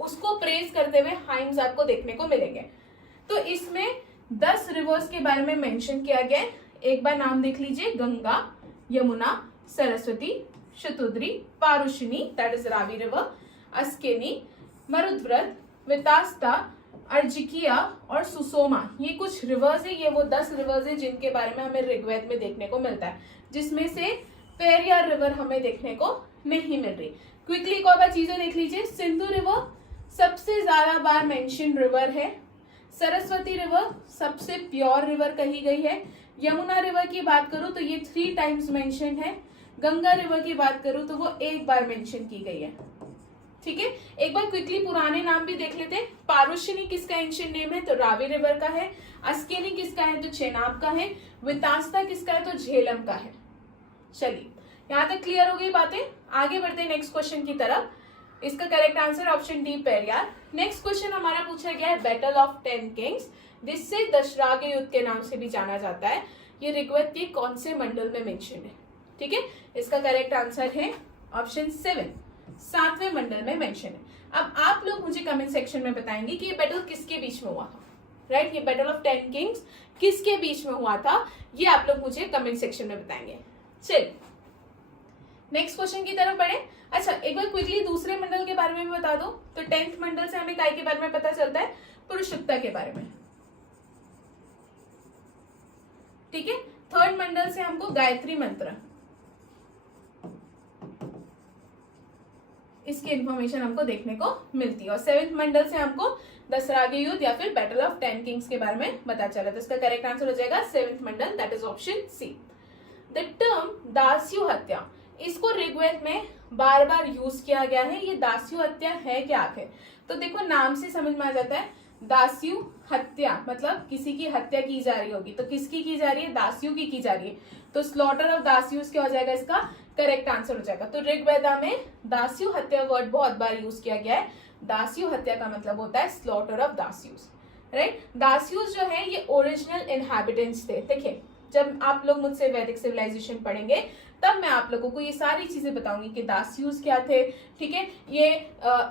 उसको प्रेज करते हुए हाइम्स आपको देखने को मिलेंगे। तो इसमें 10 रिवर्स के बारे में मेंशन किया गया है। एक बार नाम देख लीजिए, Ganga, Yamuna, Saraswati, Shutudri, Parushni that is Ravi river, Askini, Marudvridha, Vitasta, Arjikiya और सुसोमा, ये कुछ रिवर्स है। ये वो 10 रिवर्स है जिनके बारे में हमें ऋग्वेद में देखने को मिलता है, जिसमें से पेरियार रिवर हमें देखने को नहीं मिल रही। क्विकली एक और बार चीजें देख लीजिए, सिंधु रिवर सबसे ज्यादा बार मेंशन रिवर है, सरस्वती रिवर सबसे प्योर रिवर कही गई है, यमुना रिवर की बात करूं तो ये 3 टाइम्स मेंशन है, गंगा रिवर की बात करूं तो वो एक बार मेंशन की गई है, ठीक है। एक बार क्विकली पुराने नाम भी देख लेते हैं। पारुषिनी किसका एंशिएंट नेम है, तो रावी रिवर का है। अस्केनी किसका है, तो चेनाब का है। वितास्ता किसका है, तो झेलम का है। चलिए, यहाँ तक क्लियर हो गई बातें। आगे बढ़ते हैं नेक्स्ट क्वेश्चन की तरफ। इसका correct answer option D Periyar. Next question हमारा पूछा गया है बैटल ऑफ 10 किंग्स, जिससे दशराग युद्ध के नाम से भी जाना जाता है। ये ऋग्वेद के कौन से मंडल में मेंशन है, ठीक है। इसका करेक्ट आंसर है ऑप्शन 7, 7वें मंडल में मेंशन है। अब आप लोग मुझे कमेंट सेक्शन में बताएंगे कि ये बैटल किसके बीच में हुआ था, राइट। ये बैटल ऑफ 10 किंग्स किसके बीच में हुआ था, ये आप लोग मुझे कमेंट सेक्शन में बताएंगे। चलिए नेक्स्ट क्वेश्चन की तरफ बढ़े। अच्छा, एक बार क्विकली दूसरे मंडल के बारे में भी बता दो। तो 10th मंडल से हमें काय के बारे में पता चलता है, पुरुषुक्ता के बारे में, ठीक है। 3rd मंडल से हमको गायत्री मंत्र, इसकी इंफॉर्मेशन हमको देखने को मिलती है। और 7th मंडल से हमको दशराग युद्ध या फिर बैटल ऑफ 10 किंग्स के बारे में पता चला। तो इसका करेक्ट आंसर हो जाएगा 7th Mandala, that is option C. The term Dasyu Hatya, इसको ऋग्वेद में बार बार यूज किया गया है। ये दास्यु हत्या है क्या आखिर, तो देखो नाम से समझ में आ जाता है। दास्यु हत्या मतलब किसी की हत्या की जा रही होगी, तो किसकी की जा रही है, दास्यु की जा रही है। तो स्लॉटर ऑफ दास्यूस क्या हो जाएगा, इसका करेक्ट आंसर हो जाएगा। तो ऋग्वेदा में दास्यु हत्या वर्ड बहुत बार यूज किया गया है। दास्यु हत्या का मतलब होता है स्लॉटर ऑफ दास्यूस, राइट। दास्यूस जो है ये ओरिजिनल इनहैबिटेंट्स थे। देखिए, जब आप लोग मुझसे वैदिक सिविलाइजेशन पढ़ेंगे तब मैं आप लोगों को ये सारी चीजें बताऊंगी कि दास्यूस क्या थे, ठीक है। ये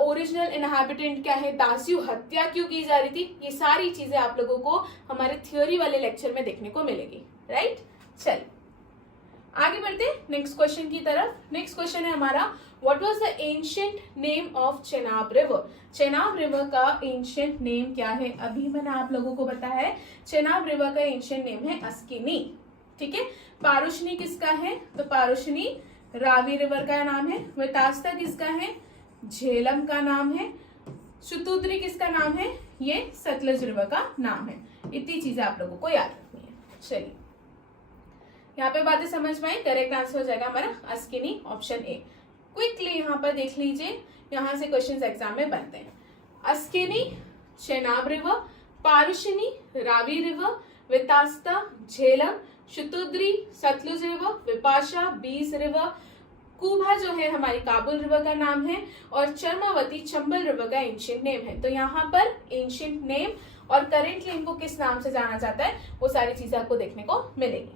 ओरिजिनल इनहैबिटेंट क्या है, दास्यु हत्या क्यों की जा रही थी, ये सारी चीजें आप लोगों को हमारे थ्योरी वाले लेक्चर में देखने को मिलेगी, राइट। चलिए आगे बढ़ते नेक्स्ट क्वेश्चन की तरफ। नेक्स्ट क्वेश्चन है हमारा, what was the ancient name of Chenab river. Chenab river का एंशिएंट नेम क्या है, अभी मैंने आप लोगों को बताया है। चेनाब रिवर का एंशिएंट नेम है अस्किनी, ठीक है। पारुषनी किसका है, तो पारुषनी रावी रिवर का नाम है। वितास्ता किसका है, झेलम का नाम है। शतुद्री किसका नाम है, ये सतलज रिवर का नाम है। इतनी चीजें आप लोगों को याद रखनी है। चलिए यहाँ पे बातें समझ में आई, करेक्ट आंसर हो जाएगा हमारा अस्किनी, ऑप्शन ए। क्विकली यहाँ पर देख लीजिए, यहाँ से क्वेश्चंस एग्जाम में बनते हैं। Askini Chenab river, Parushni Ravi river, Vitasta Jhelum, Shutudri Sutlej river, Vipasha Beas river, Kubha जो है हमारी काबुल रिवर का नाम है, और चर्मावती चंबल रिवर का एंशियंट नेम है। तो यहाँ पर एंशियंट नेम और करेंटली इनको किस नाम से जाना जाता है, वो सारी चीजें आपको देखने को मिलेगी।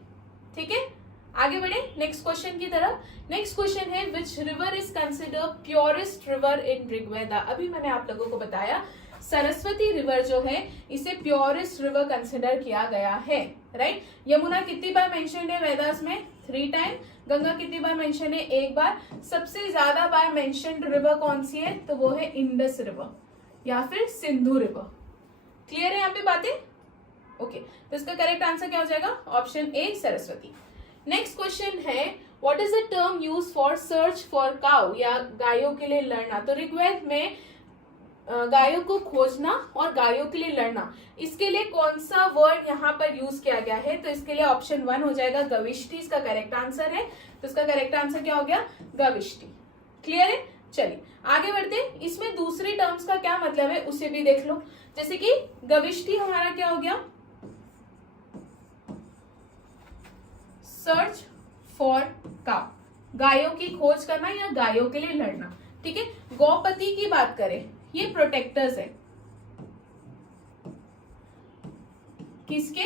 ठीक है, आगे बढ़े नेक्स्ट क्वेश्चन की तरफ। नेक्स्ट क्वेश्चन है which river is consider purest river in Rigveda. अभी मैंने आप लोगों को बताया सरस्वती रिवर जो है इसे प्योरेस्ट रिवर कंसिडर किया गया है, राइट। यमुना कितनी बार मेंशन है वेदास में? 3 टाइम। गंगा कितनी बार मेंशन है? 1 बार। सबसे ज्यादा बार मेंशन्ड रिवर कौन सी है? तो वो है इंडस रिवर या फिर सिंधु रिवर। क्लियर है यहाँ पे बातें? ओके, तो इसका करेक्ट आंसर क्या हो जाएगा? Option A Saraswati. Next question है what is the term use for search for cow, या गायों के लिए लड़ना। तो ऋग्वेद में गायों को खोजना और गायों के लिए लड़ना, इसके लिए कौन सा वर्ड यहाँ पर यूज किया गया है? तो इसके लिए ऑप्शन 1 हो जाएगा गविष्टि, इसका करेक्ट आंसर है। तो इसका करेक्ट आंसर क्या हो गया? गविष्टि। क्लियर है? चलिए आगे बढ़ते। इसमें दूसरी टर्म्स का क्या मतलब है उसे भी देख लो। जैसे कि गविष्टि हमारा क्या हो गया? सर्च फॉर काउ, गायों की खोज करना या गायों के लिए लड़ना। ठीक है, गौपति की बात करें, ये प्रोटेक्टर्स है किसके?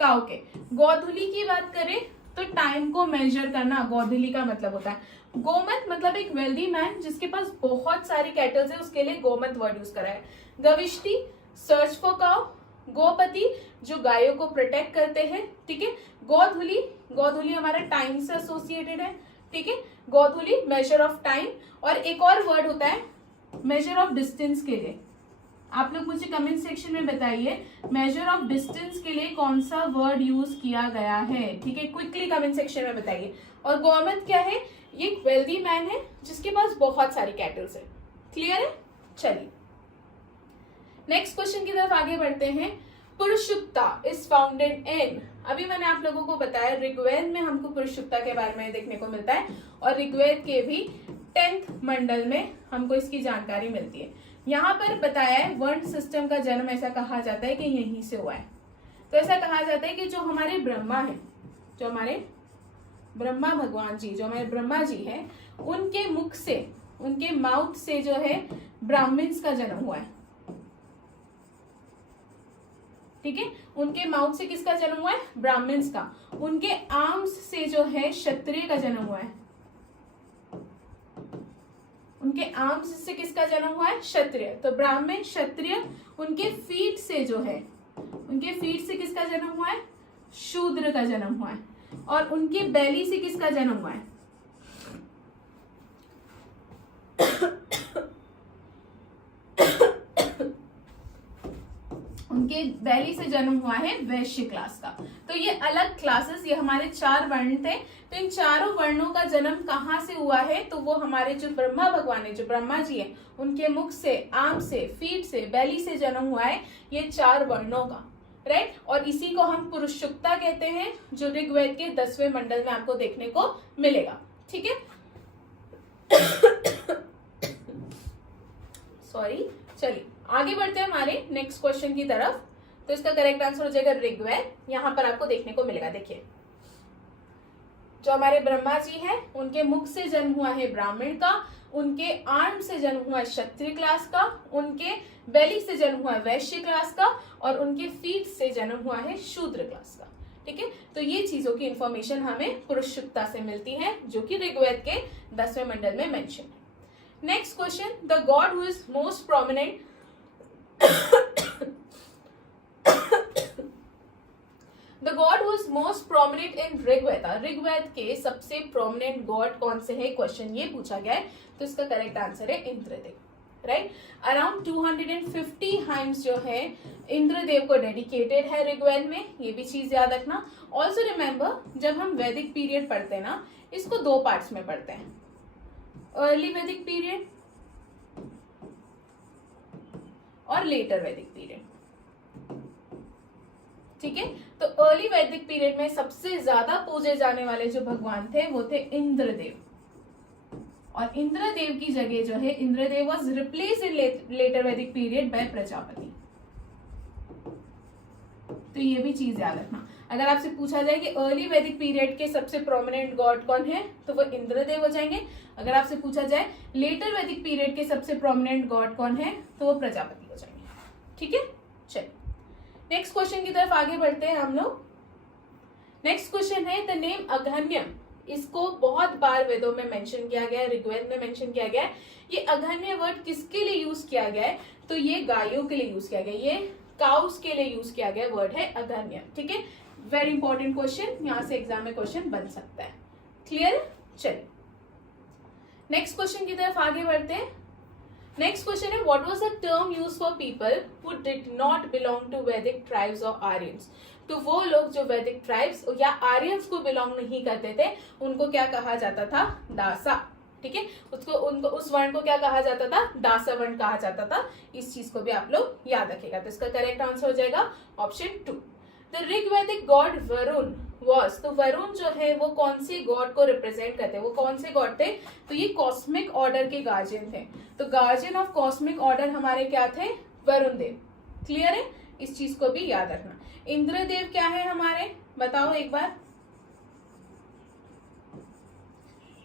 काउ के। गोधुली की बात करें तो टाइम को मेजर करना गोधुली का मतलब होता है। गोमत मतलब एक वेल्दी मैन जिसके पास बहुत सारी कैटल्स है, उसके लिए गोमत वर्ड यूज करा है। गविष्टि सर्च फॉर काउ, गोपति जो गायों को प्रोटेक्ट करते हैं। ठीक है, गोधुली, गोधुली हमारा टाइम से एसोसिएटेड है। ठीक है, गोधुली मेजर ऑफ टाइम। और एक और वर्ड होता है मेजर ऑफ डिस्टेंस के लिए। आप लोग मुझे कमेंट सेक्शन में बताइए मेजर ऑफ डिस्टेंस के लिए कौन सा वर्ड यूज किया गया है। ठीक है, क्विकली कमेंट सेक्शन में बताइए। और गवर्नमेंट क्या है? ये एक वेल्दी मैन है जिसके पास बहुत सारी कैटल्स है। क्लियर है? चलिए नेक्स्ट क्वेश्चन की तरफ आगे बढ़ते हैं। पुरुषुक्ता इज फाउंडेड इन, अभी मैंने आप लोगों को बताया ऋग्वेद में हमको पुरुषुक्ता के बारे में देखने को मिलता है, और ऋग्वेद के भी 10th मंडल में हमको इसकी जानकारी मिलती है। यहाँ पर बताया है वर्ण सिस्टम का जन्म ऐसा कहा जाता है कि यहीं से हुआ है। तो ऐसा कहा जाता है कि जो हमारे ब्रह्मा है, जो हमारे ब्रह्मा भगवान जी, जो हमारे ब्रह्मा जी हैं, उनके मुख से, उनके माउथ से जो है ब्राह्मण्स का जन्म हुआ है। ठीक है, उनके माउथ से किसका जन्म हुआ है? ब्राह्मण्स का। उनके आर्म्स से जो है क्षत्रिय का जन्म हुआ है। उनके आर्म्स से किसका जन्म हुआ है? क्षत्रिय। तो ब्राह्मण क्षत्रिय। उनके फीट से जो है, उनके फीट से किसका जन्म हुआ है? शूद्र का जन्म हुआ है। और उनके बैली से किसका जन्म हुआ है? उनके बैली से जन्म हुआ है वैश्य क्लास का। तो ये अलग क्लासेस, ये हमारे 4 वर्ण थे। तो इन चारों वर्णों का जन्म कहाँ से हुआ है? तो वो हमारे जो ब्रह्मा भगवान है, जो ब्रह्मा जी है, उनके मुख से, आर्म से, फीट से, बैली से जन्म हुआ है ये 4 वर्णों का, राइट। और इसी को हम पुरुषुक्ता कहते हैं, जो ऋग्वेद के 10वें मंडल में आपको देखने को मिलेगा। ठीक है, सॉरी। चलिए आगे बढ़ते हैं हमारे नेक्स्ट क्वेश्चन की तरफ। तो इसका करेक्ट आंसर हो जाएगा ऋग्वेद। यहां पर आपको देखने को मिलेगा, देखिए जो हमारे ब्रह्मा जी हैं, उनके मुख से जन्म हुआ है ब्राह्मण का, उनके आर्म से जन्म हुआ है क्षत्रिय क्लास का, उनके बेली से जन्म हुआ है वैश्य क्लास का, और उनके फीट से जन्म हुआ है शूद्र क्लास का। ठीक है, तो ये चीजों की इंफॉर्मेशन हमें पुरुषुक्ता से मिलती है, जो कि ऋग्वेद के 10वें मंडल में मेंशन है। Next question, the god who is most prominent the god who is most prominent in Rigveda, Rigveda के सबसे प्रोमिनेंट गॉड कौन से है, क्वेश्चन ये पूछा गया है। तो इसका करेक्ट आंसर है इंद्रदेव, राइट। अराउंड 250 हाइम्स जो है इंद्रदेव को डेडिकेटेड है ऋग्वेद में, ये भी चीज याद रखना। ऑल्सो रिमेम्बर, जब हम वैदिक पीरियड पढ़ते हैं ना, इसको 2 पार्ट्स में पढ़ते हैं, अर्ली वैदिक पीरियड और लेटर वैदिक पीरियड। ठीक है, तो अर्ली वैदिक पीरियड में सबसे ज्यादा पूजे जाने वाले जो भगवान थे वो थे इंद्रदेव, और इंद्रदेव की जगह जो है, Indradev was replace in later Vedic period by Prajapati. तो ये भी चीज याद रखना। अगर आपसे पूछा जाए कि अर्ली वैदिक पीरियड के सबसे प्रोमिनेंट गॉड कौन है, तो वो इंद्रदेव हो जाएंगे। अगर आपसे पूछा जाए लेटर वैदिक पीरियड के सबसे प्रोमिनेंट गॉड कौन है, तो वो प्रजापति हो जाएंगे। ठीक है, चलिए नेक्स्ट क्वेश्चन की तरफ आगे बढ़ते हैं हम लोग। नेक्स्ट क्वेश्चन है द नेम अघन्यम। इसको बहुत बार वेदों में मेंशन किया गया है, ऋग्वेद में मेंशन किया गया है। ये अघन्य वर्ड किसके लिए यूज किया गया है, तो ये गायों के लिए यूज किया गया है, ये काउस के लिए यूज किया गया वर्ड है अघन्य। ठीक है, वेरी इंपॉर्टेंट क्वेश्चन, यहां से एग्जाम में क्वेश्चन बन सकता है। क्लियर, चलिए नेक्स्ट क्वेश्चन की तरफ आगे बढ़ते हैं। नेक्स्ट क्वेश्चन है what was the term use for people who did not belong to Vedic tribes और आर्यंस। तो वो लोग जो वैदिक ट्राइब्स या आर्यंस को बिलोंग नहीं करते थे, उनको क्या कहा जाता था, दासा। ठीक है, उनको उस वर्ण को क्या कहा जाता था, दासा वर्ण कहा जाता था। इस चीज को भी आप लोग याद रखेगा। तो इसका करेक्ट आंसर हो जाएगा option 2। The Rigvedic god Varun was, तो वरुण जो है वो कौन से गॉड को रिप्रेजेंट करते हैं, वो कौन से गॉड थे, तो ये कॉस्मिक ऑर्डर के गार्जियन थे। तो गार्जियन ऑफ कॉस्मिक ऑर्डर हमारे क्या थे, वरुण देव। क्लियर है, इस चीज को भी याद रखना। इंद्रदेव क्या है हमारे, बताओ एक बार,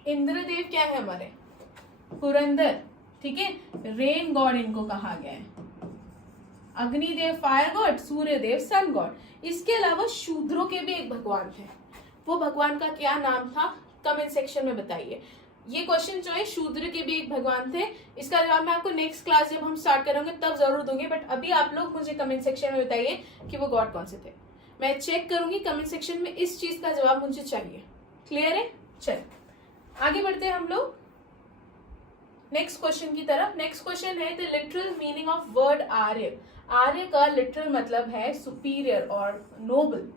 इंद्रदेव क्या है हमारे, पुरंदर। ठीक है, रेन गॉड इनको कहा गया है। Agnidev fire god, Suryadev sun god. इसके अलावा शूद्रों के भी एक भगवान थे, वो भगवान का क्या नाम था, कमेंट सेक्शन में बताइए। ये क्वेश्चन जो है शूद्र के भी एक भगवान थे, इसका जवाब मैं आपको नेक्स्ट क्लास जब हम स्टार्ट करेंगे तब जरूर दूंगी, बट अभी आप लोग मुझे कमेंट सेक्शन में बताइए कि वो गॉड कौन से थे। मैं चेक करूंगी कमेंट सेक्शन में, इस चीज का जवाब मुझे चाहिए। क्लियर है, चलिए आगे बढ़ते हैं हम लोग नेक्स्ट क्वेश्चन की तरफ। नेक्स्ट क्वेश्चन है the literal meaning of word Arya. Arya का लिटरल मतलब है सुपीरियर और नोबल।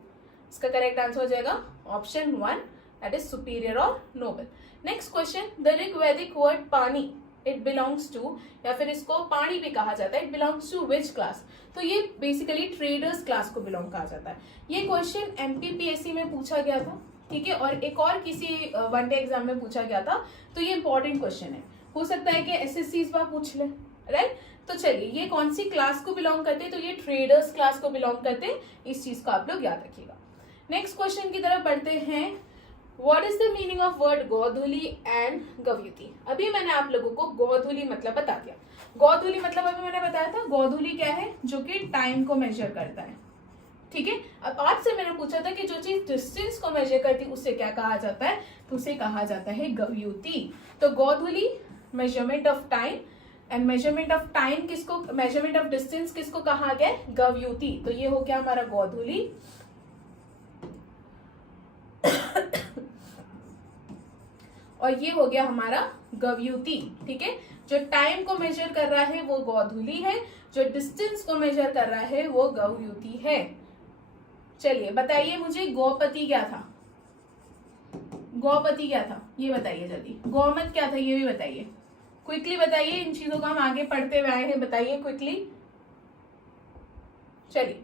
इसका करेक्ट आंसर हो जाएगा ऑप्शन 1, दैट इज सुपीरियर और noble. Next question the Rigvedic word Pani, it belongs to, या फिर इसको पानी भी कहा जाता है, it belongs to which class. तो ये बेसिकली ट्रेडर्स क्लास को बिलोंग कहा जाता है। ये क्वेश्चन एमपीपीएससी में पूछा गया था। ठीक है, और एक और किसी वनडे एग्जाम में पूछा गया था। तो ये इंपॉर्टेंट क्वेश्चन है, हो सकता है कि एसएससी इस बार पूछ ले, राइट। तो चलिए ये कौन सी क्लास को बिलोंग करते हैं, तो ये ट्रेडर्स क्लास को बिलोंग करते हैं। इस चीज को आप लोग याद रखिएगा। नेक्स्ट क्वेश्चन की तरफ बढ़ते हैं। What is the meaning of word Godhuli and Gavyuti. अभी मैंने आप लोगों को गोधूली मतलब बता दिया। गोधूली मतलब अभी मैंने बताया था, गोधूली क्या है, जो कि टाइम को मेजर करता है। ठीक है, अब आपसे मैंने पूछा था कि जो चीज डिस्टेंस को मेजर करती है उसे क्या कहा जाता है, तो उसे कहा जाता है गव्युति। तो Godhuli measurement of time, and measurement of time किसको, मेजरमेंट ऑफ डिस्टेंस किसको कहा गया, गव्युति। तो ये हो गया हमारा गोधूली। और ये हो गया हमारा गव्युति। ठीक है, जो टाइम को मेजर कर रहा है वो गोधूली है, जो डिस्टेंस को मेजर कर रहा है वो गव्युति है। चलिए बताइए मुझे गौपति क्या था, गौपति क्या था ये बताइए जल्दी। गौमत क्या था ये भी बताइए, क्विकली बताइए। इन चीजों को हम आगे पढ़ते हुए आए हैं, बताइए क्विकली। चलिए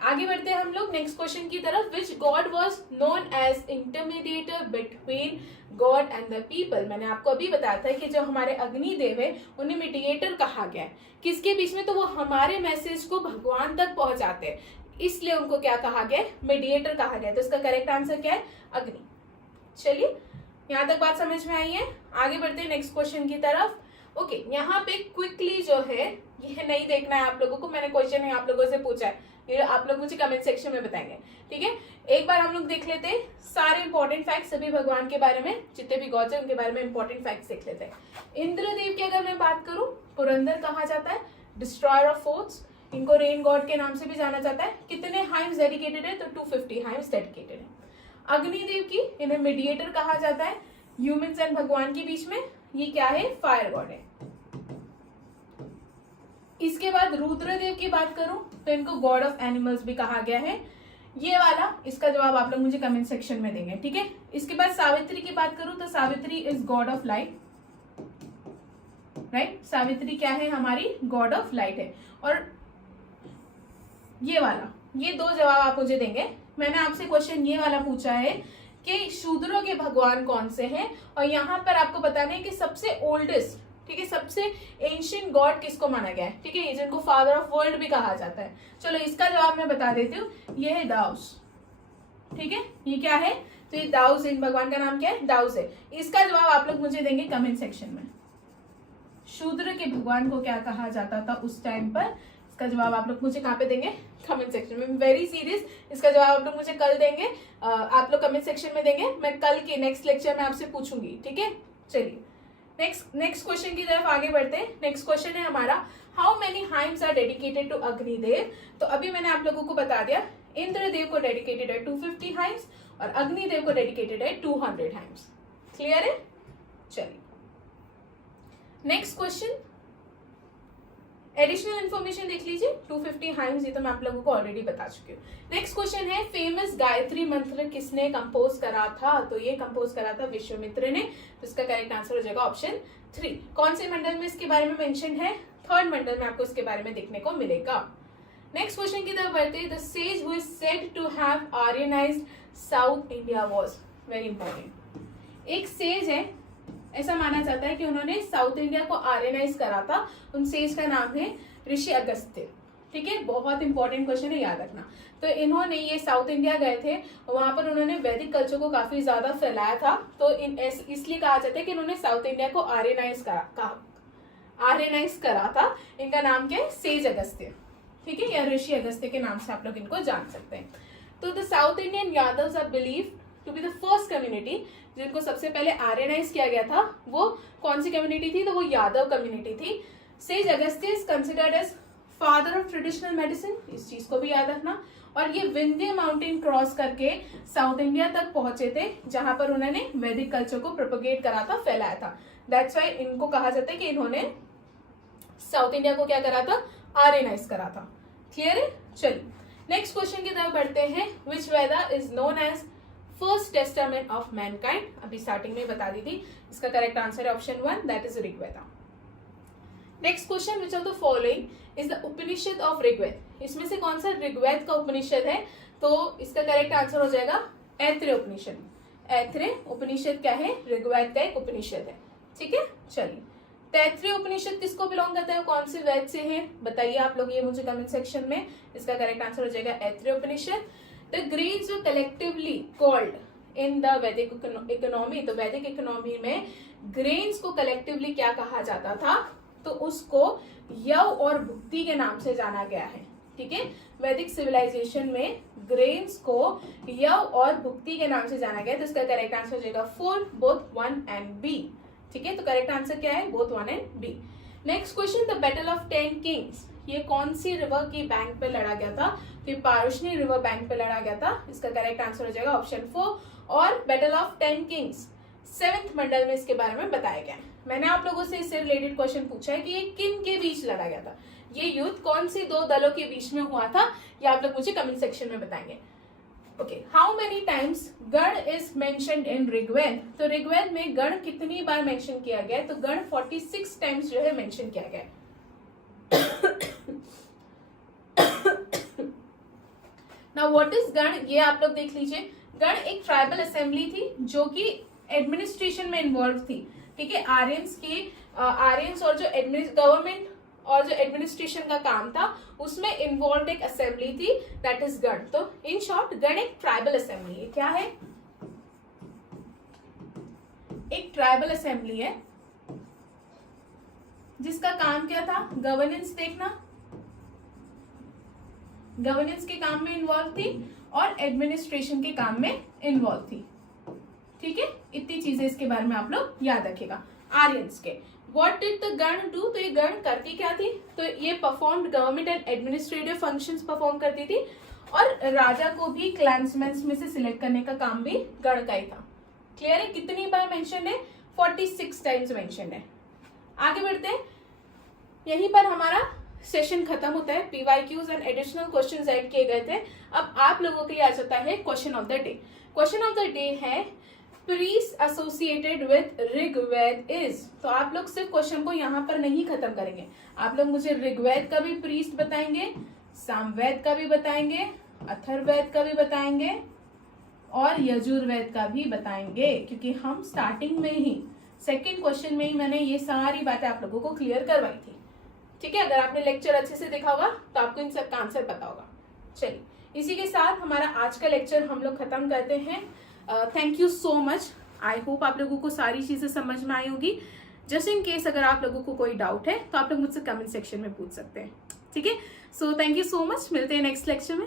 आगे बढ़ते हैं हम लोग नेक्स्ट क्वेश्चन की तरफ। Which god was known as intermediator between god and the people. मैंने आपको अभी बताया था कि जो हमारे अग्निदेव है उन्हें मीडिएटर कहा गया है, किसके बीच में, तो वो हमारे मैसेज को भगवान तक पहुंचाते हैं, इसलिए उनको क्या कहा गया, मीडिएटर कहा गया। तो इसका करेक्ट आंसर क्या है, अग्नि। चलिए यहाँ तक बात समझ में आई है, आगे बढ़ते हैं नेक्स्ट क्वेश्चन की तरफ। ओके, यहाँ पे क्विकली जो है ये नहीं देखना है आप लोगों को, मैंने क्वेश्चन है आप लोगों से पूछा है, ये आप लोग मुझे कमेंट सेक्शन में बताएंगे। ठीक है, एक बार हम लोग देख लेते हैं सारे इंपॉर्टेंट फैक्ट्स सभी भगवान के बारे में, जितने भी गॉड्स हैं उनके बारे में इंपॉर्टेंट फैक्ट्स देख लेते हैं। इंद्रदेव की अगर मैं बात करूं, पुरंदर कहा जाता है, डिस्ट्रॉयर ऑफ फोर्ट्स, इनको रेन गॉड के नाम से भी जाना जाता है। कितने हाइम्स डेडिकेटेड है, तो 250 हाइम्स डेडिकेटेड है। अग्निदेव की, इन्हें मीडिएटर कहा जाता है ह्यूमंस एंड भगवान के बीच में, ये क्या है, फायर गॉड है। इसके बाद रुद्रदेव की बात करूं तो इनको गॉड ऑफ एनिमल्स भी कहा गया है। ये वाला, इसका जवाब आप लोग मुझे कमेंट सेक्शन में देंगे। ठीक है, इसके बाद सावित्री की बात करूं तो Savitri is God of light, right. Savitri क्या है, हमारी गॉड ऑफ लाइट है। और ये वाला, ये दो जवाब आप मुझे देंगे। मैंने आपसे क्वेश्चन ये वाला पूछा है कि शूद्रों के भगवान कौन से हैं, और यहाँ पर आपको बताना है कि सबसे ओल्डेस्ट, ठीक है, सबसे एंशिएंट गॉड किसको माना गया है। ठीक है, जिनको फादर ऑफ वर्ल्ड भी कहा जाता है। चलो इसका जवाब मैं बता देती हूँ, ये है दाउस। ठीक है, ये क्या है, तो ये दाऊस, इन भगवान का नाम क्या है, दाऊस है। इसका जवाब आप लोग मुझे देंगे कमेंट सेक्शन में। शूद्र के भगवान को क्या कहा जाता था उस टाइम पर, इसका जवाब आप लोग मुझे कहाँ पे देंगे, कमेंट सेक्शन में। वेरी सीरियस, इसका जवाब आप लोग मुझे कल देंगे, आप लोग कमेंट सेक्शन में देंगे, मैं कल के नेक्स्ट लेक्चर में आपसे पूछूंगी, ठीक है। चलिए नेक्स्ट क्वेश्चन की तरफ आगे बढ़ते हैं। नेक्स्ट क्वेश्चन है हमारा, how many hymns are dedicated to Agnidev. तो अभी मैंने आप लोगों को बता दिया, इंद्रदेव को डेडिकेटेड है 250 हाइम्स और अग्निदेव को डेडिकेटेड है 200 हाइम्स। क्लियर है। चलिए नेक्स्ट क्वेश्चन, एडिशनल इन्फॉर्मेशन देख लीजिए, 250 हाइम्स, ये तो मैं आप लोगों को ऑलरेडी बता चुकी हूँ। नेक्स्ट क्वेश्चन है, फेमस गायत्री मंत्र किसने कंपोज करा था। तो ये कंपोज करा था विश्वामित्र ने, तो इसका करेक्ट आंसर हो जाएगा ऑप्शन 3। कौन से मंडल में इसके बारे में मेंशन है, 3rd मंडल में आपको इसके बारे में देखने को मिलेगा। नेक्स्ट क्वेश्चन की तरफ बढ़ते हैं, the sage who is said to have Aryanised South India was, very important. एक सेज है, ऐसा माना जाता है कि उन्होंने साउथ इंडिया को आर्यनाइज करा था। उन सेज का नाम है ऋषि अगस्त्य। ठीक है, बहुत इंपॉर्टेंट क्वेश्चन है, याद रखना। तो इन्होंने ये साउथ इंडिया गए थे, वहां पर उन्होंने वैदिक कल्चर को काफी ज्यादा फैलाया था। तो इसलिए कहा जाता है कि उन्होंने साउथ इंडिया को आर्यनाइज करा था। इनका नाम क्या है, सेज अगस्त्य। ठीक है, या ऋषि अगस्त्य के नाम से आप लोग इनको जान सकते हैं। तो the south Indian Yadavs are believe to be the first community, जिनको सबसे पहले आर्यनाइज किया गया था। वो कौन सी कम्युनिटी थी, तो वो यादव कम्युनिटी थी। Sage Agastya is considered as father of traditional medicine, इस चीज को भी याद रखना। और ये विंध्य माउंटेन क्रॉस करके साउथ इंडिया तक पहुंचे थे, जहां पर उन्होंने वैदिक कल्चर को प्रोपोगेट करा था, फैलाया था। दैट्स वाई इनको कहा जाता है कि इन्होंने साउथ इंडिया को क्या करा था, आर्यनाइज करा था। क्लियर है। चलिए नेक्स्ट क्वेश्चन की तरफ बढ़ते हैं, which Veda is known as first testament of mankind. अभी स्टार्टिंग में बता दी थी, इसका करेक्ट आंसर है option 1, that is Rigveda. Next question, which of the following is the Upanishad of Rigveda. इसमें से कौन सा ऋग्वेद का उपनिषद है, तो इसका करेक्ट आंसर हो जाएगा ऐत्रेय उपनिषद। ऐत्रेय उपनिषद क्या है, ऋग्वेद का एक उपनिषद है। ठीक है। चलिए तैत्रीय उपनिषद किसको बिलोंग करता है, कौन से वेद से है, बताइए आप लोग ये मुझे कमेंट सेक्शन में। इसका करेक्ट आंसर हो जाएगा Aitareya Upanishad. The grains were collectively called in the Vedic economy. तो वैदिक इकोनॉमी में ग्रेन्स को कलेक्टिवली क्या कहा जाता था, तो उसको यव और भुक्ति के नाम से जाना गया है। ठीक है, वैदिक सिविलाइजेशन में ग्रेन्स को यव और भुक्ति के नाम से जाना गया, तो इसका करेक्ट आंसर हो जाएगा 4, बोथ 1 एंड बी। ठीक है, तो करेक्ट आंसर क्या है, both 1 and B. Next question, the battle of 10 kings, ये कौन सी रिवर की बैंक पे लड़ा गया था, तो पारुष्णी रिवर बैंक पे लड़ा गया था। इसका करेक्ट आंसर हो जाएगा ऑप्शन 4। और बैटल ऑफ 10 किंग्स 7th मंडल में इसके बारे में बताया गया है। मैंने आप लोगों से इससे रिलेटेड क्वेश्चन पूछा है कि ये किन के बीच लड़ा गया था, ये युद्ध कौन सी 2 दलों के बीच में हुआ था, ये आप लोग मुझे कमेंट सेक्शन में बताएंगे। ओके, हाउ मेनी टाइम्स गण इज मेंशन्ड इन ऋग्वेद। तो ऋग्वेद में गण कितनी बार मेंशन किया गया है, तो गण 46 टाइम्स जो है मेंशन किया गया है। नाउ व्हाट इज गण, ये आप लोग देख लीजिए। गण एक ट्राइबल असेंबली थी जो कि एडमिनिस्ट्रेशन में इन्वॉल्व थी। ठीक है, आर्यंस और जो गवर्नमेंट और जो एडमिनिस्ट्रेशन का काम था उसमें इन्वॉल्व एक असेंबली थी, दैट इज गण। तो इन शॉर्ट गण एक ट्राइबल असेंबली है। क्या है, एक ट्राइबल असेंबली है जिसका काम क्या था, गवर्नेंस देखना, गवर्नेंस के काम में इन्वॉल्व थी और एडमिनिस्ट्रेशन के काम में इन्वॉल्व थी। ठीक है, इतनी चीजें इसके बारे में आप लोग याद रखिएगा आर्यंस के। What did the गण do? तो ये गण करती क्या थी, तो ये performed government and administrative functions perform करती थी और राजा को भी क्लैंसमैन में से सिलेक्ट करने का काम भी गण का ही था। क्लियर है, कितनी बार मेंशन है, 46 टाइम्स मेंशन है। आगे बढ़ते हैं, यहीं पर हमारा सेशन खत्म होता है। PYQs and additional questions add किए गए थे। अब आप लोगों के लिए आ जाता है question of the day. Question of the day है priest associated with Rigveda is. तो आप लोग सिर्फ क्वेश्चन को यहाँ पर नहीं खत्म करेंगे, आप लोग मुझे ऋग्वेद का भी प्रीस्ट बताएंगे, सामवेद का भी बताएंगे, अथर्ववेद का भी बताएंगे और यजुर्वेद का भी बताएंगे, क्योंकि हम स्टार्टिंग में ही 2nd क्वेश्चन में ही मैंने ये सारी बातें आप लोगों को क्लियर करवाई थी। ठीक है, अगर आपने लेक्चर अच्छे से देखा होगा तो आपको इन सब का आंसर पता होगा। चलिए इसी के साथ हमारा आज का लेक्चर हम लोग खत्म करते हैं। Thank you so much. I hope आप लोगों को सारी चीजें समझ में आई होगी। जस्ट इन केस अगर आप लोगों को कोई डाउट है तो आप लोग मुझसे कमेंट सेक्शन में पूछ सकते हैं, ठीक है। So thank you so much, मिलते हैं नेक्स्ट लेक्चर में।